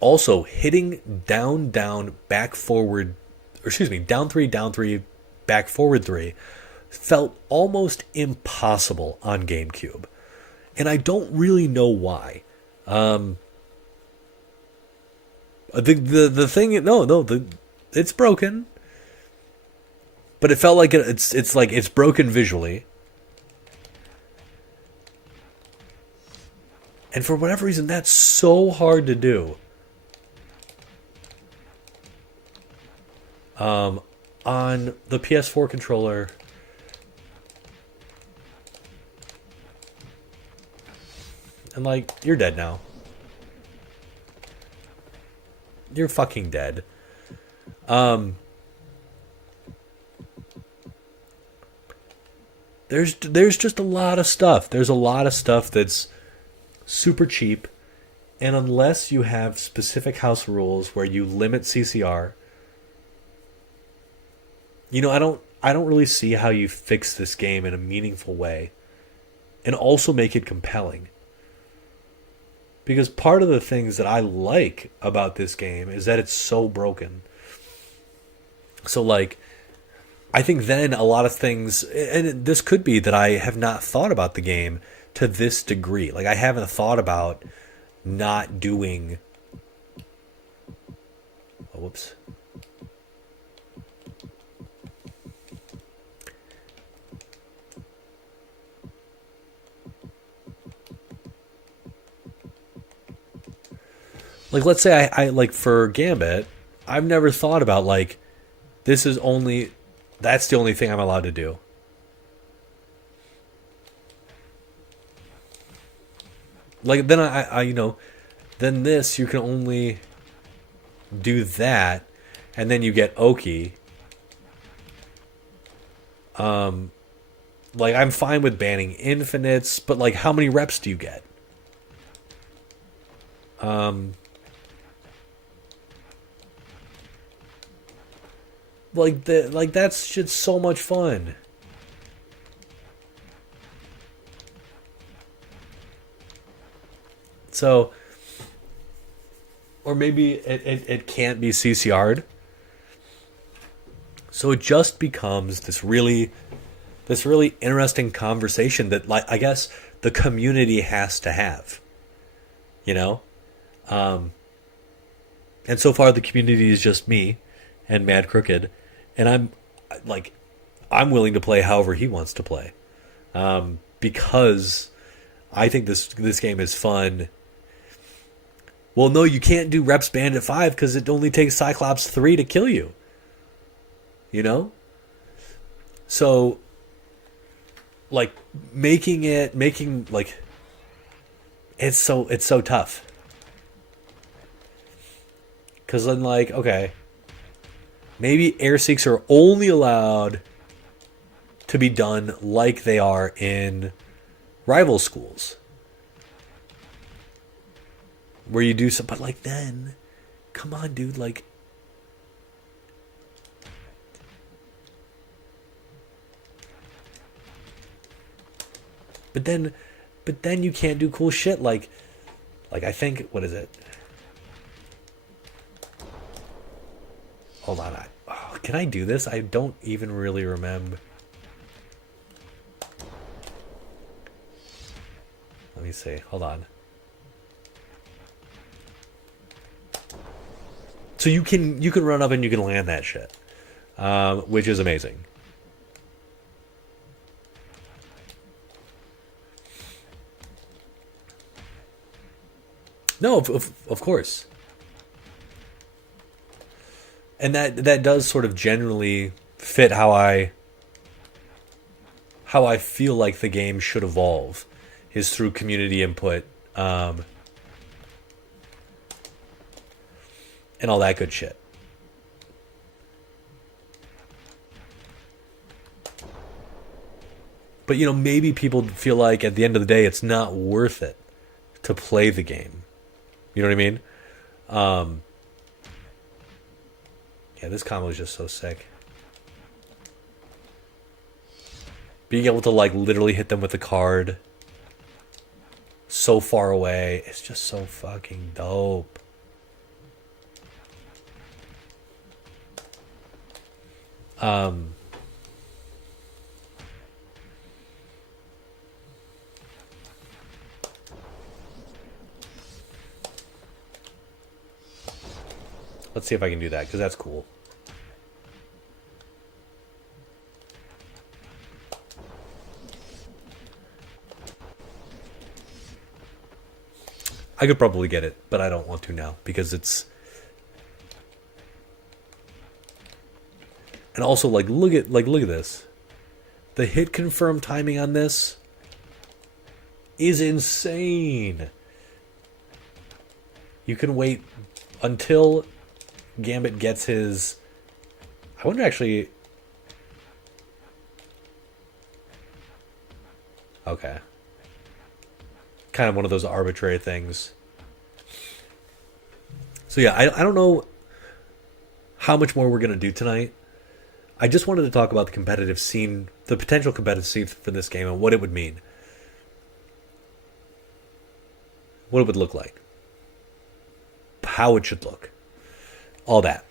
Also, hitting down, back, forward, or excuse me, down 3, back, forward 3, felt almost impossible on GameCube. And I don't really know why. The thing, it's broken. But it felt like it's like it's broken visually. And for whatever reason, that's so hard to do. On the PS4 controller, and like, you're dead now. You're fucking dead. There's just a lot of stuff. There's a lot of stuff that's super cheap, and unless you have specific house rules where you limit CCR, I don't really see how you fix this game in a meaningful way and also make it compelling. Because part of the things that I like about this game is that it's so broken. So, like, I think then a lot of things, and this could be that I have not thought about the game to this degree. Like, I haven't thought about not doing... Oh, whoops. Like, let's say I like for Gambit, I've never thought about like, that's the only thing I'm allowed to do. Like then I then this you can only do that, and then you get Oki. Like I'm fine with banning infinites, but like how many reps do you get? Like that's just so much fun. So, or maybe it can't be CCR'd. So it just becomes this really interesting conversation that, like, I guess the community has to have, you know. And so far the community is just me and Mad Crooked, and I'm willing to play however he wants to play, because I think this game is fun. Well, no, you can't do Reps Bandit 5 because it only takes Cyclops 3 to kill you. You know? So, like, it's so tough. Because then, like, okay, maybe air seeks are only allowed to be done like they are in rival schools, where you do some, but like, then, come on, dude, like, but then you can't do cool shit like I think, what is it? Hold on, can I do this? I don't even really remember. Let me see. Hold on. So you can run up and you can land that shit, which is amazing. No, of course. And that does sort of generally fit how I feel like the game should evolve, is through community input, and all that good shit. But, you know, maybe people feel like at the end of the day it's not worth it to play the game. You know what I mean? Yeah, this combo is just so sick. Being able to, like, literally hit them with a card so far away, it's just so fucking dope. Let's see if I can do that, because that's cool. I could probably get it, but I don't want to now, because it's... And also, like, look at this. The hit confirm timing on this is insane. You can wait until Gambit gets his... I wonder actually... Okay. Kind of one of those arbitrary things. So yeah, I don't know how much more we're going to do tonight. I just wanted to talk about the competitive scene, the potential competitive scene for this game, and what it would mean. What it would look like. How it should look. All that.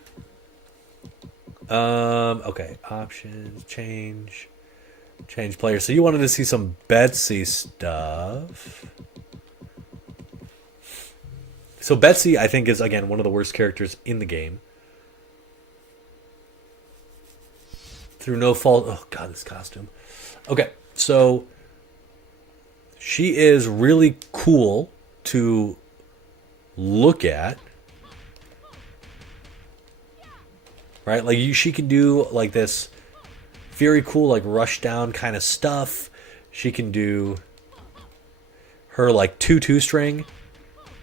Okay. Options, change player. So you wanted to see some Betsy stuff. So Betsy, I think, is, again, one of the worst characters in the game. Through no fault... Oh, God, this costume. Okay, so... She is really cool to look at. Right? Like, she can do, like, this very cool, like, rush down kind of stuff. She can do her, like, 2-2 string.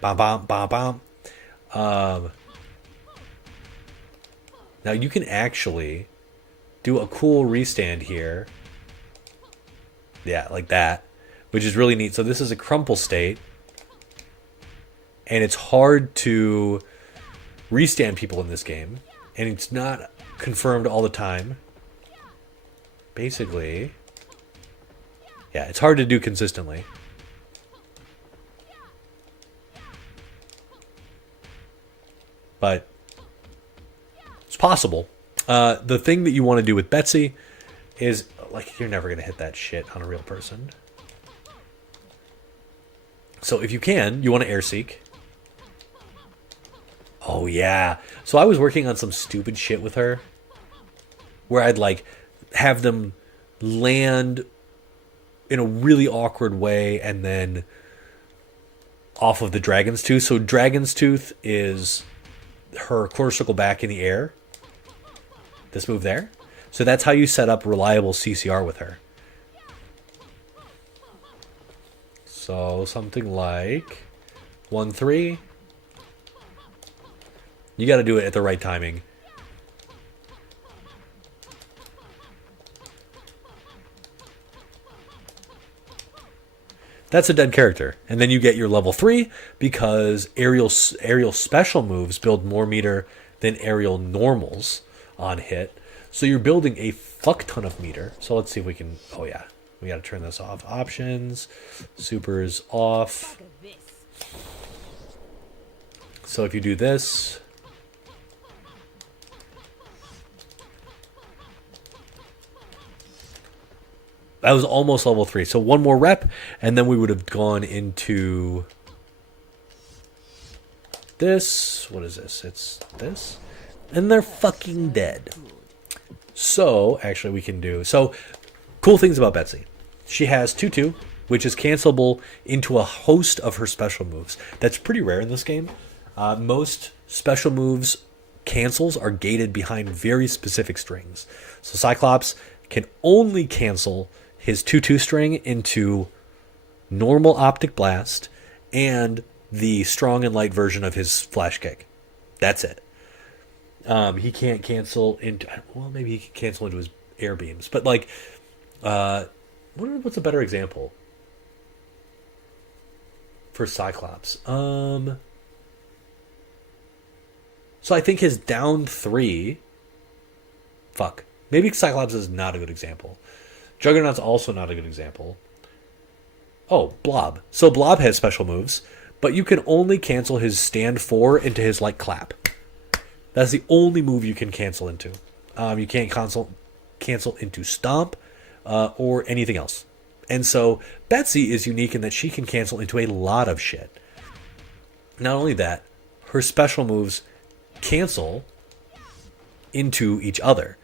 Bam, bam, bam, bam. Now, you can actually do a cool restand here. Yeah, like that. Which is really neat. So this is a crumple state. And it's hard to restand people in this game. And it's not confirmed all the time. Basically. Yeah, it's hard to do consistently. but it's possible. The thing that you want to do with Betsy is, like, you're never going to hit that shit on a real person. So if you can, you want to air seek. Oh, yeah. So I was working on some stupid shit with her where I'd, like, have them land in a really awkward way and then off of the Dragon's Tooth. So Dragon's Tooth is her quarter circle back in the air. This move there. So that's how you set up reliable CCR with her. So something like 1-3. You got to do it at the right timing. That's a dead character. And then you get your level 3 because aerial special moves build more meter than aerial normals on hit. So you're building a fuck ton of meter. So let's see if we can... Oh, yeah. We got to turn this off. Options. Supers off. So if you do this... That was almost level 3. So one more rep, and then we would have gone into this. What is this? It's this. And they're fucking dead. So, actually, we can do... So, cool things about Betsy. She has 2-2, which is cancelable into a host of her special moves. That's pretty rare in this game. Most special moves cancels are gated behind very specific strings. So, Cyclops can only cancel his 2-2 string into normal Optic Blast and the strong and light version of his Flash Kick. That's it. He can't cancel into... Well, maybe he can cancel into his air beams. But, like... what's a better example for Cyclops? So I think his down 3... Fuck. Maybe Cyclops is not a good example. Juggernaut's also not a good example. Oh, Blob. So Blob has special moves, but you can only cancel his stand 4 into his, like, clap. That's the only move you can cancel into. You can't cancel into Stomp or anything else. And so Betsy is unique in that she can cancel into a lot of shit. Not only that, her special moves cancel into each other.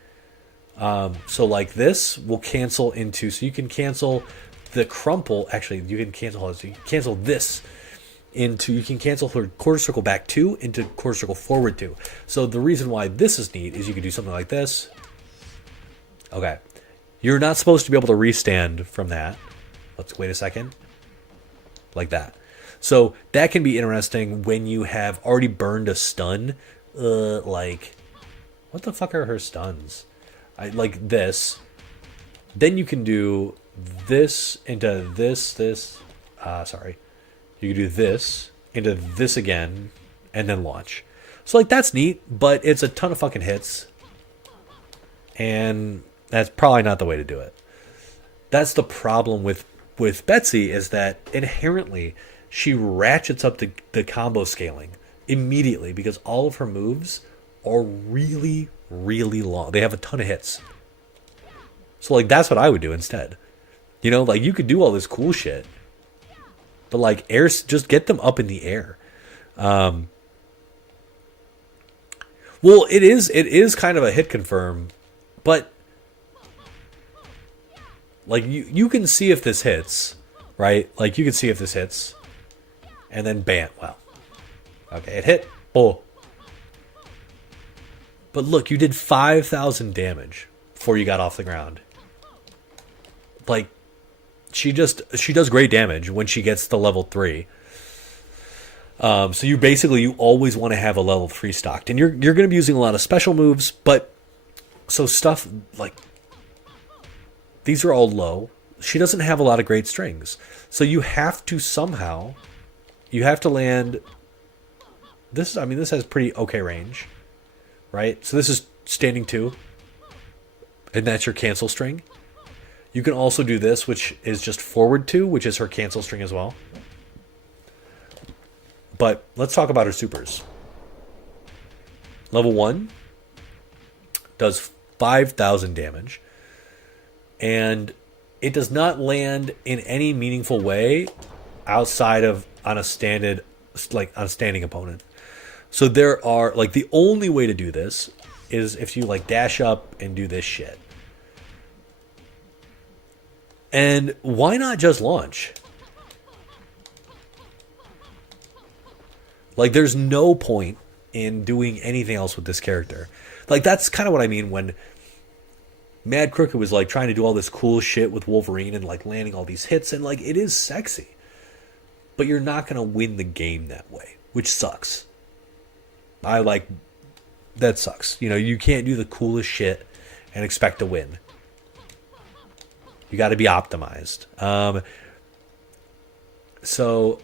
So like this will cancel into... So you can cancel the crumple... Actually, you can cancel... So you can cancel this into... You can cancel her quarter circle back 2 into quarter circle forward 2. So the reason why this is neat is you can do something like this. Okay. You're not supposed to be able to restand from that. Let's wait a second. Like that. So that can be interesting when you have already burned a stun. Like... What the fuck are her stuns? Like this. Then you can do this into this. Sorry. You can do this into this again. And then launch. So, like, that's neat. But it's a ton of fucking hits. And that's probably not the way to do it. That's the problem with Betsy, is that inherently she ratchets up the combo scaling immediately because all of her moves are really, really long. They have a ton of hits. So, like, that's what I would do instead. You know, like, you could do all this cool shit, but, like, just get them up in the air. Well, it is kind of a hit confirm, but like you can see if this hits, right? Like, you can see if this hits, and then bam, wow. Okay, it hit. Oh. But look, you did 5,000 damage before you got off the ground. Like, she does great damage when she gets to level 3. So you always want to have a level 3 stocked. And you're going to be using a lot of special moves, but so stuff like these are all low. She doesn't have a lot of great strings. So you have to somehow, you have to land this. I mean, this has pretty okay range, right? So this is standing 2, and that's your cancel string. You can also do this, which is just forward 2, which is her cancel string as well. But let's talk about her supers. Level 1 does 5,000 damage. And it does not land in any meaningful way outside of on a standing opponent. So there are like the only way to do this is if you like dash up and do this shit. And why not just launch? Like there's no point in doing anything else with this character. Like that's kind of what I mean when Mad Crooked was like trying to do all this cool shit with Wolverine and like landing all these hits, and like it is sexy. But you're not gonna win the game that way, which sucks. That sucks. You know, you can't do the coolest shit and expect to win. You got to be optimized. So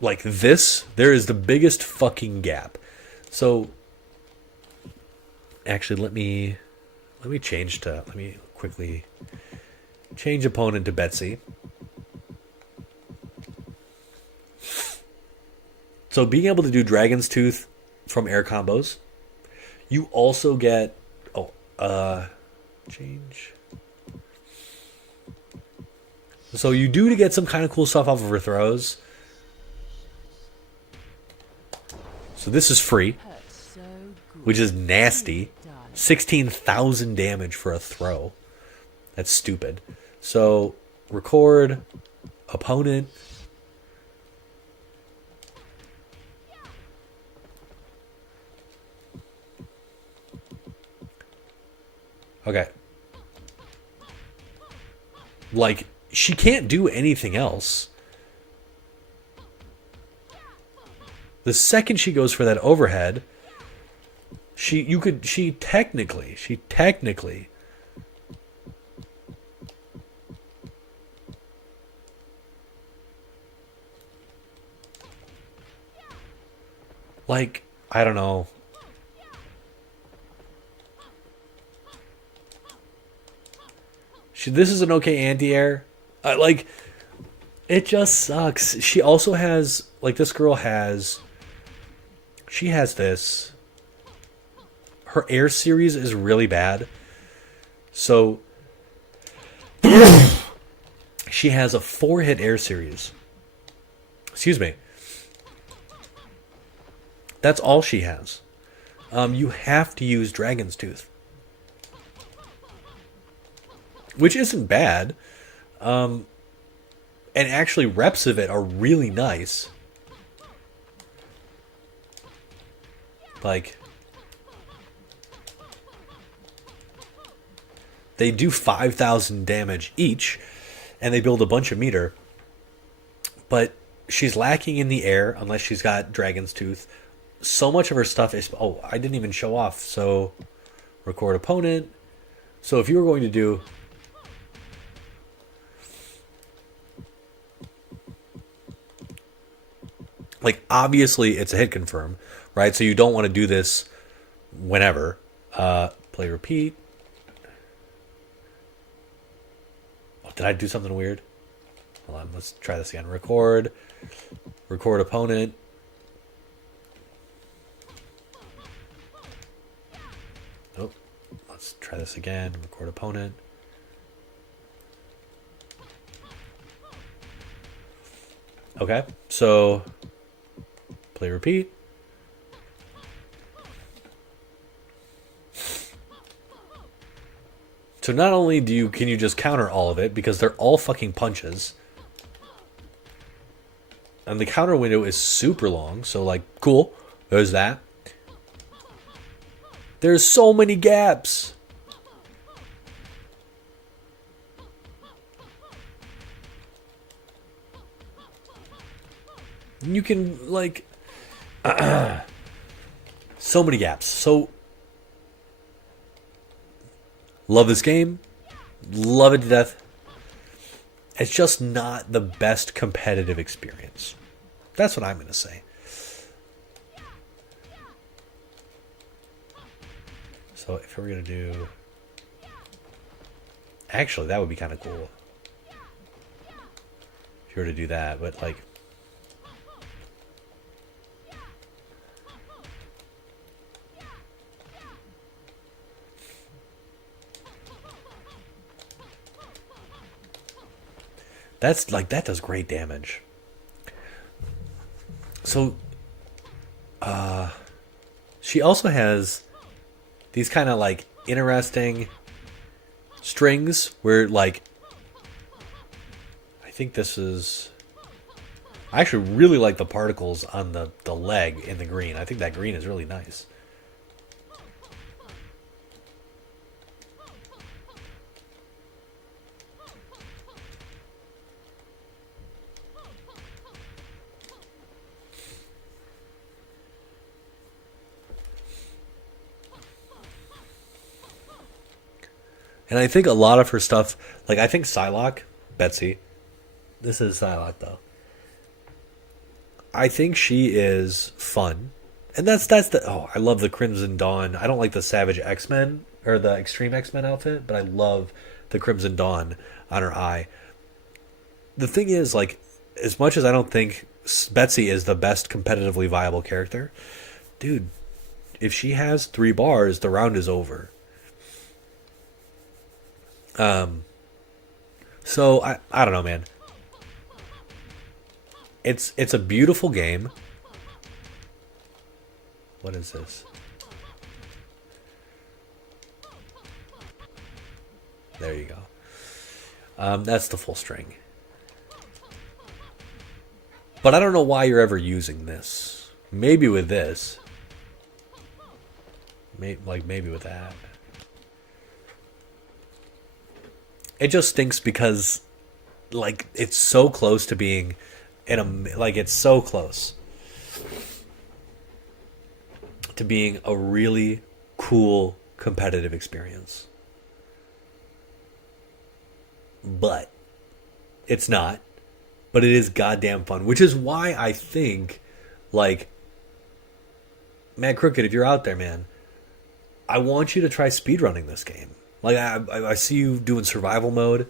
like this, there is the biggest fucking gap. So actually, let me quickly change opponent to Betsy. So being able to do Dragon's Tooth from air combos, you also get change. So you do to get some kind of cool stuff off of her throws. So this is free, which is nasty. 16,000 damage for a throw. That's stupid. So record opponent. Okay. Like she can't do anything else. The second she goes for that overhead, she technically like, I don't know. This is an okay anti-air. Like, it just sucks. She also has, like, this girl has, she has this. Her air series is really bad. So, she has a 4-hit air series. Excuse me. That's all she has. You have to use Dragon's Tooth. Which isn't bad. And actually reps of it are really nice. Like, they do 5,000 damage each, and they build a bunch of meter. But she's lacking in the air unless she's got Dragon's Tooth. So much of her stuff is... Oh, I didn't even show off. So, record opponent. So if you were going to do... Like, obviously, it's a hit confirm, right? So you don't want to do this whenever. Play repeat. Oh, did I do something weird? Hold on, let's try this again. Record opponent. Oh, let's try this again. Record opponent. Okay, so... Play repeat. So not only can you just counter all of it because they're all fucking punches. And the counter window is super long, so like cool. There's that. There's so many gaps. You can like so many gaps. So love this game. Love it to death. It's just not the best competitive experience. That's what I'm going to say. So if we're going to do... Actually, that would be kind of cool. If you were to do that, but like... That's like, that does great damage. So, she also has these kind of like interesting strings where like, I think this is, I actually really like the particles on the leg in the green. I think that green is really nice. And I think a lot of her stuff, like I think Psylocke, Betsy, this is Psylocke though. I think she is fun, and that's the, oh, I love the Crimson Dawn. I don't like the Savage X-Men or the Extreme X-Men outfit, but I love the Crimson Dawn on her eye. The thing is, like, as much as I don't think Betsy is the best competitively viable character, dude, if she has 3 bars, the round is over. So I don't know, man. It's a beautiful game. What is this? There you go. That's the full string. But I don't know why you're ever using this. Maybe with this. Maybe with that. It just stinks because, like, it's so close to being in a, like, it's so close to being a really cool competitive experience. But it's not. But it is goddamn fun, which is why I think, like, Matt Crooked, if you're out there, man, I want you to try speedrunning this game. Like, I see you doing survival mode.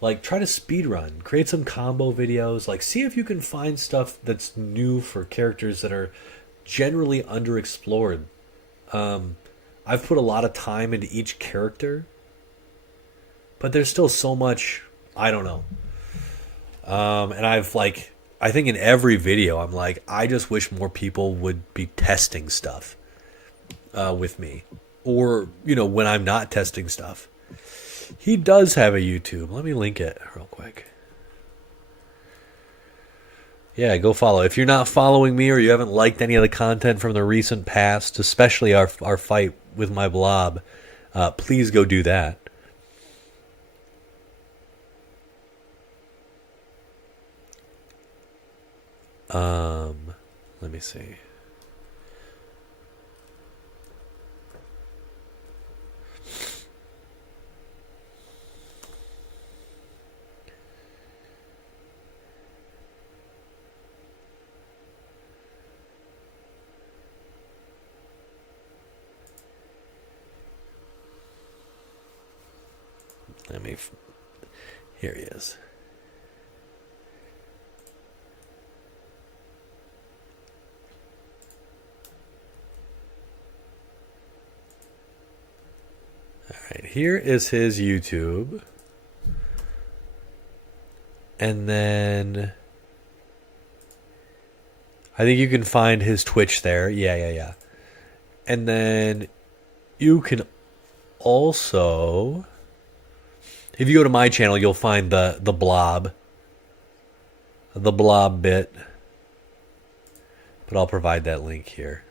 Like, try to speedrun. Create some combo videos. Like, see if you can find stuff that's new for characters that are generally underexplored. I've put a lot of time into each character, but there's still so much I don't know. And I've, like, I think in every video I'm like, I just wish more people would be testing stuff with me. Or, you know, when I'm not testing stuff. He does have a YouTube. Let me link it real quick. Yeah, go follow. If you're not following me or you haven't liked any of the content from the recent past, especially our fight with my blob, please go do that. Let me see. Here he is. All right, here is his YouTube. And then I think you can find his Twitch there. Yeah. And then you can also, if you go to my channel, you'll find the blob bit. But I'll provide that link here.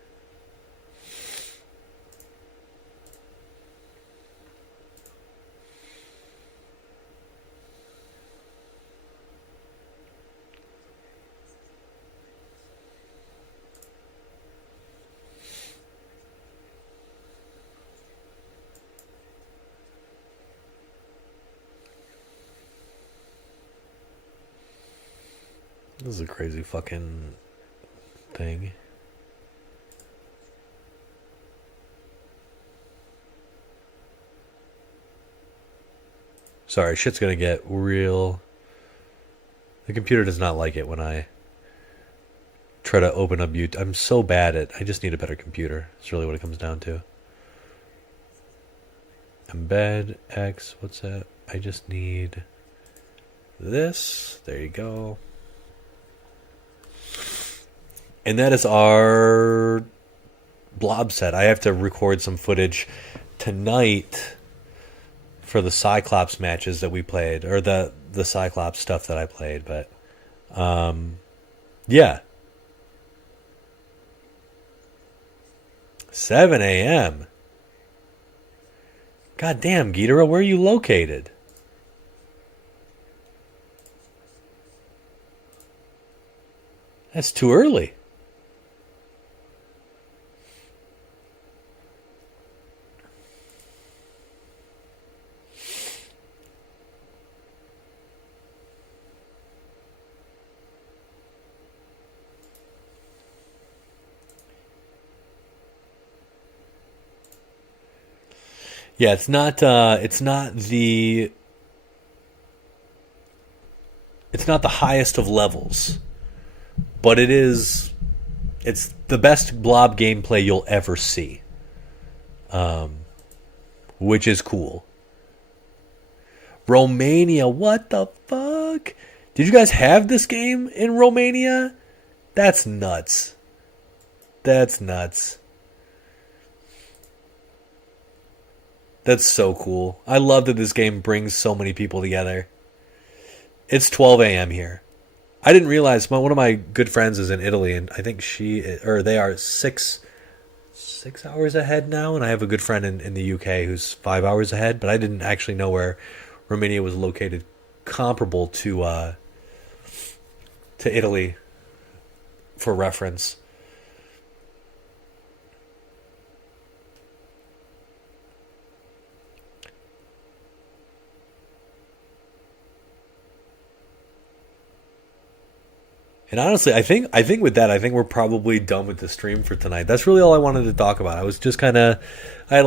This is a crazy fucking thing. Sorry, shit's gonna get real. The computer does not like it when I try to open up YouTube. I'm so bad at, I just need a better computer. That's really what it comes down to. Embed X, what's that? I just need this. There you go. And that is our blob set. I have to record some footage tonight for the Cyclops matches that we played, or the Cyclops stuff that I played, but yeah. 7 a.m. God damn, Ghidorah, where are you located? That's too early. Yeah, it's not the highest of levels, but it's the best blob gameplay you'll ever see. Which is cool. Romania, what the fuck? Did you guys have this game in Romania? That's nuts. That's nuts. That's so cool. I love that this game brings so many people together. It's 12 a.m. here. I didn't realize one of my good friends is in Italy, and I think they are 6 hours ahead now, and I have a good friend in the UK who's 5 hours ahead, but I didn't actually know where Romania was located, comparable to Italy, for reference. And honestly, I think with that, I think we're probably done with the stream for tonight. That's really all I wanted to talk about. I was just kind of, I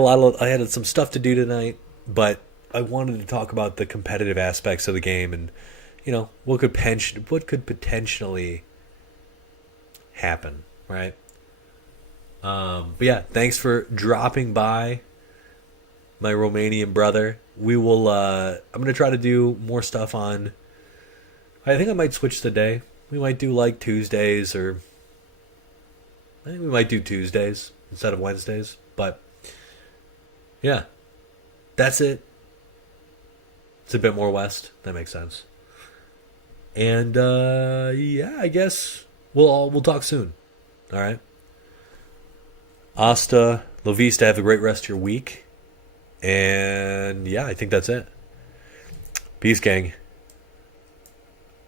had some stuff to do tonight, but I wanted to talk about the competitive aspects of the game and, what could potentially happen, right? But yeah, thanks for dropping by, my Romanian brother. We will. I'm gonna try to do more stuff on. I think I might switch the day. We might do like Tuesdays, or I think we might do Tuesdays instead of Wednesdays. But yeah, that's it. It's a bit more west. That makes sense. And yeah, I guess we'll talk soon. All right. Hasta la vista. Have a great rest of your week. And yeah, I think that's it. Peace, gang.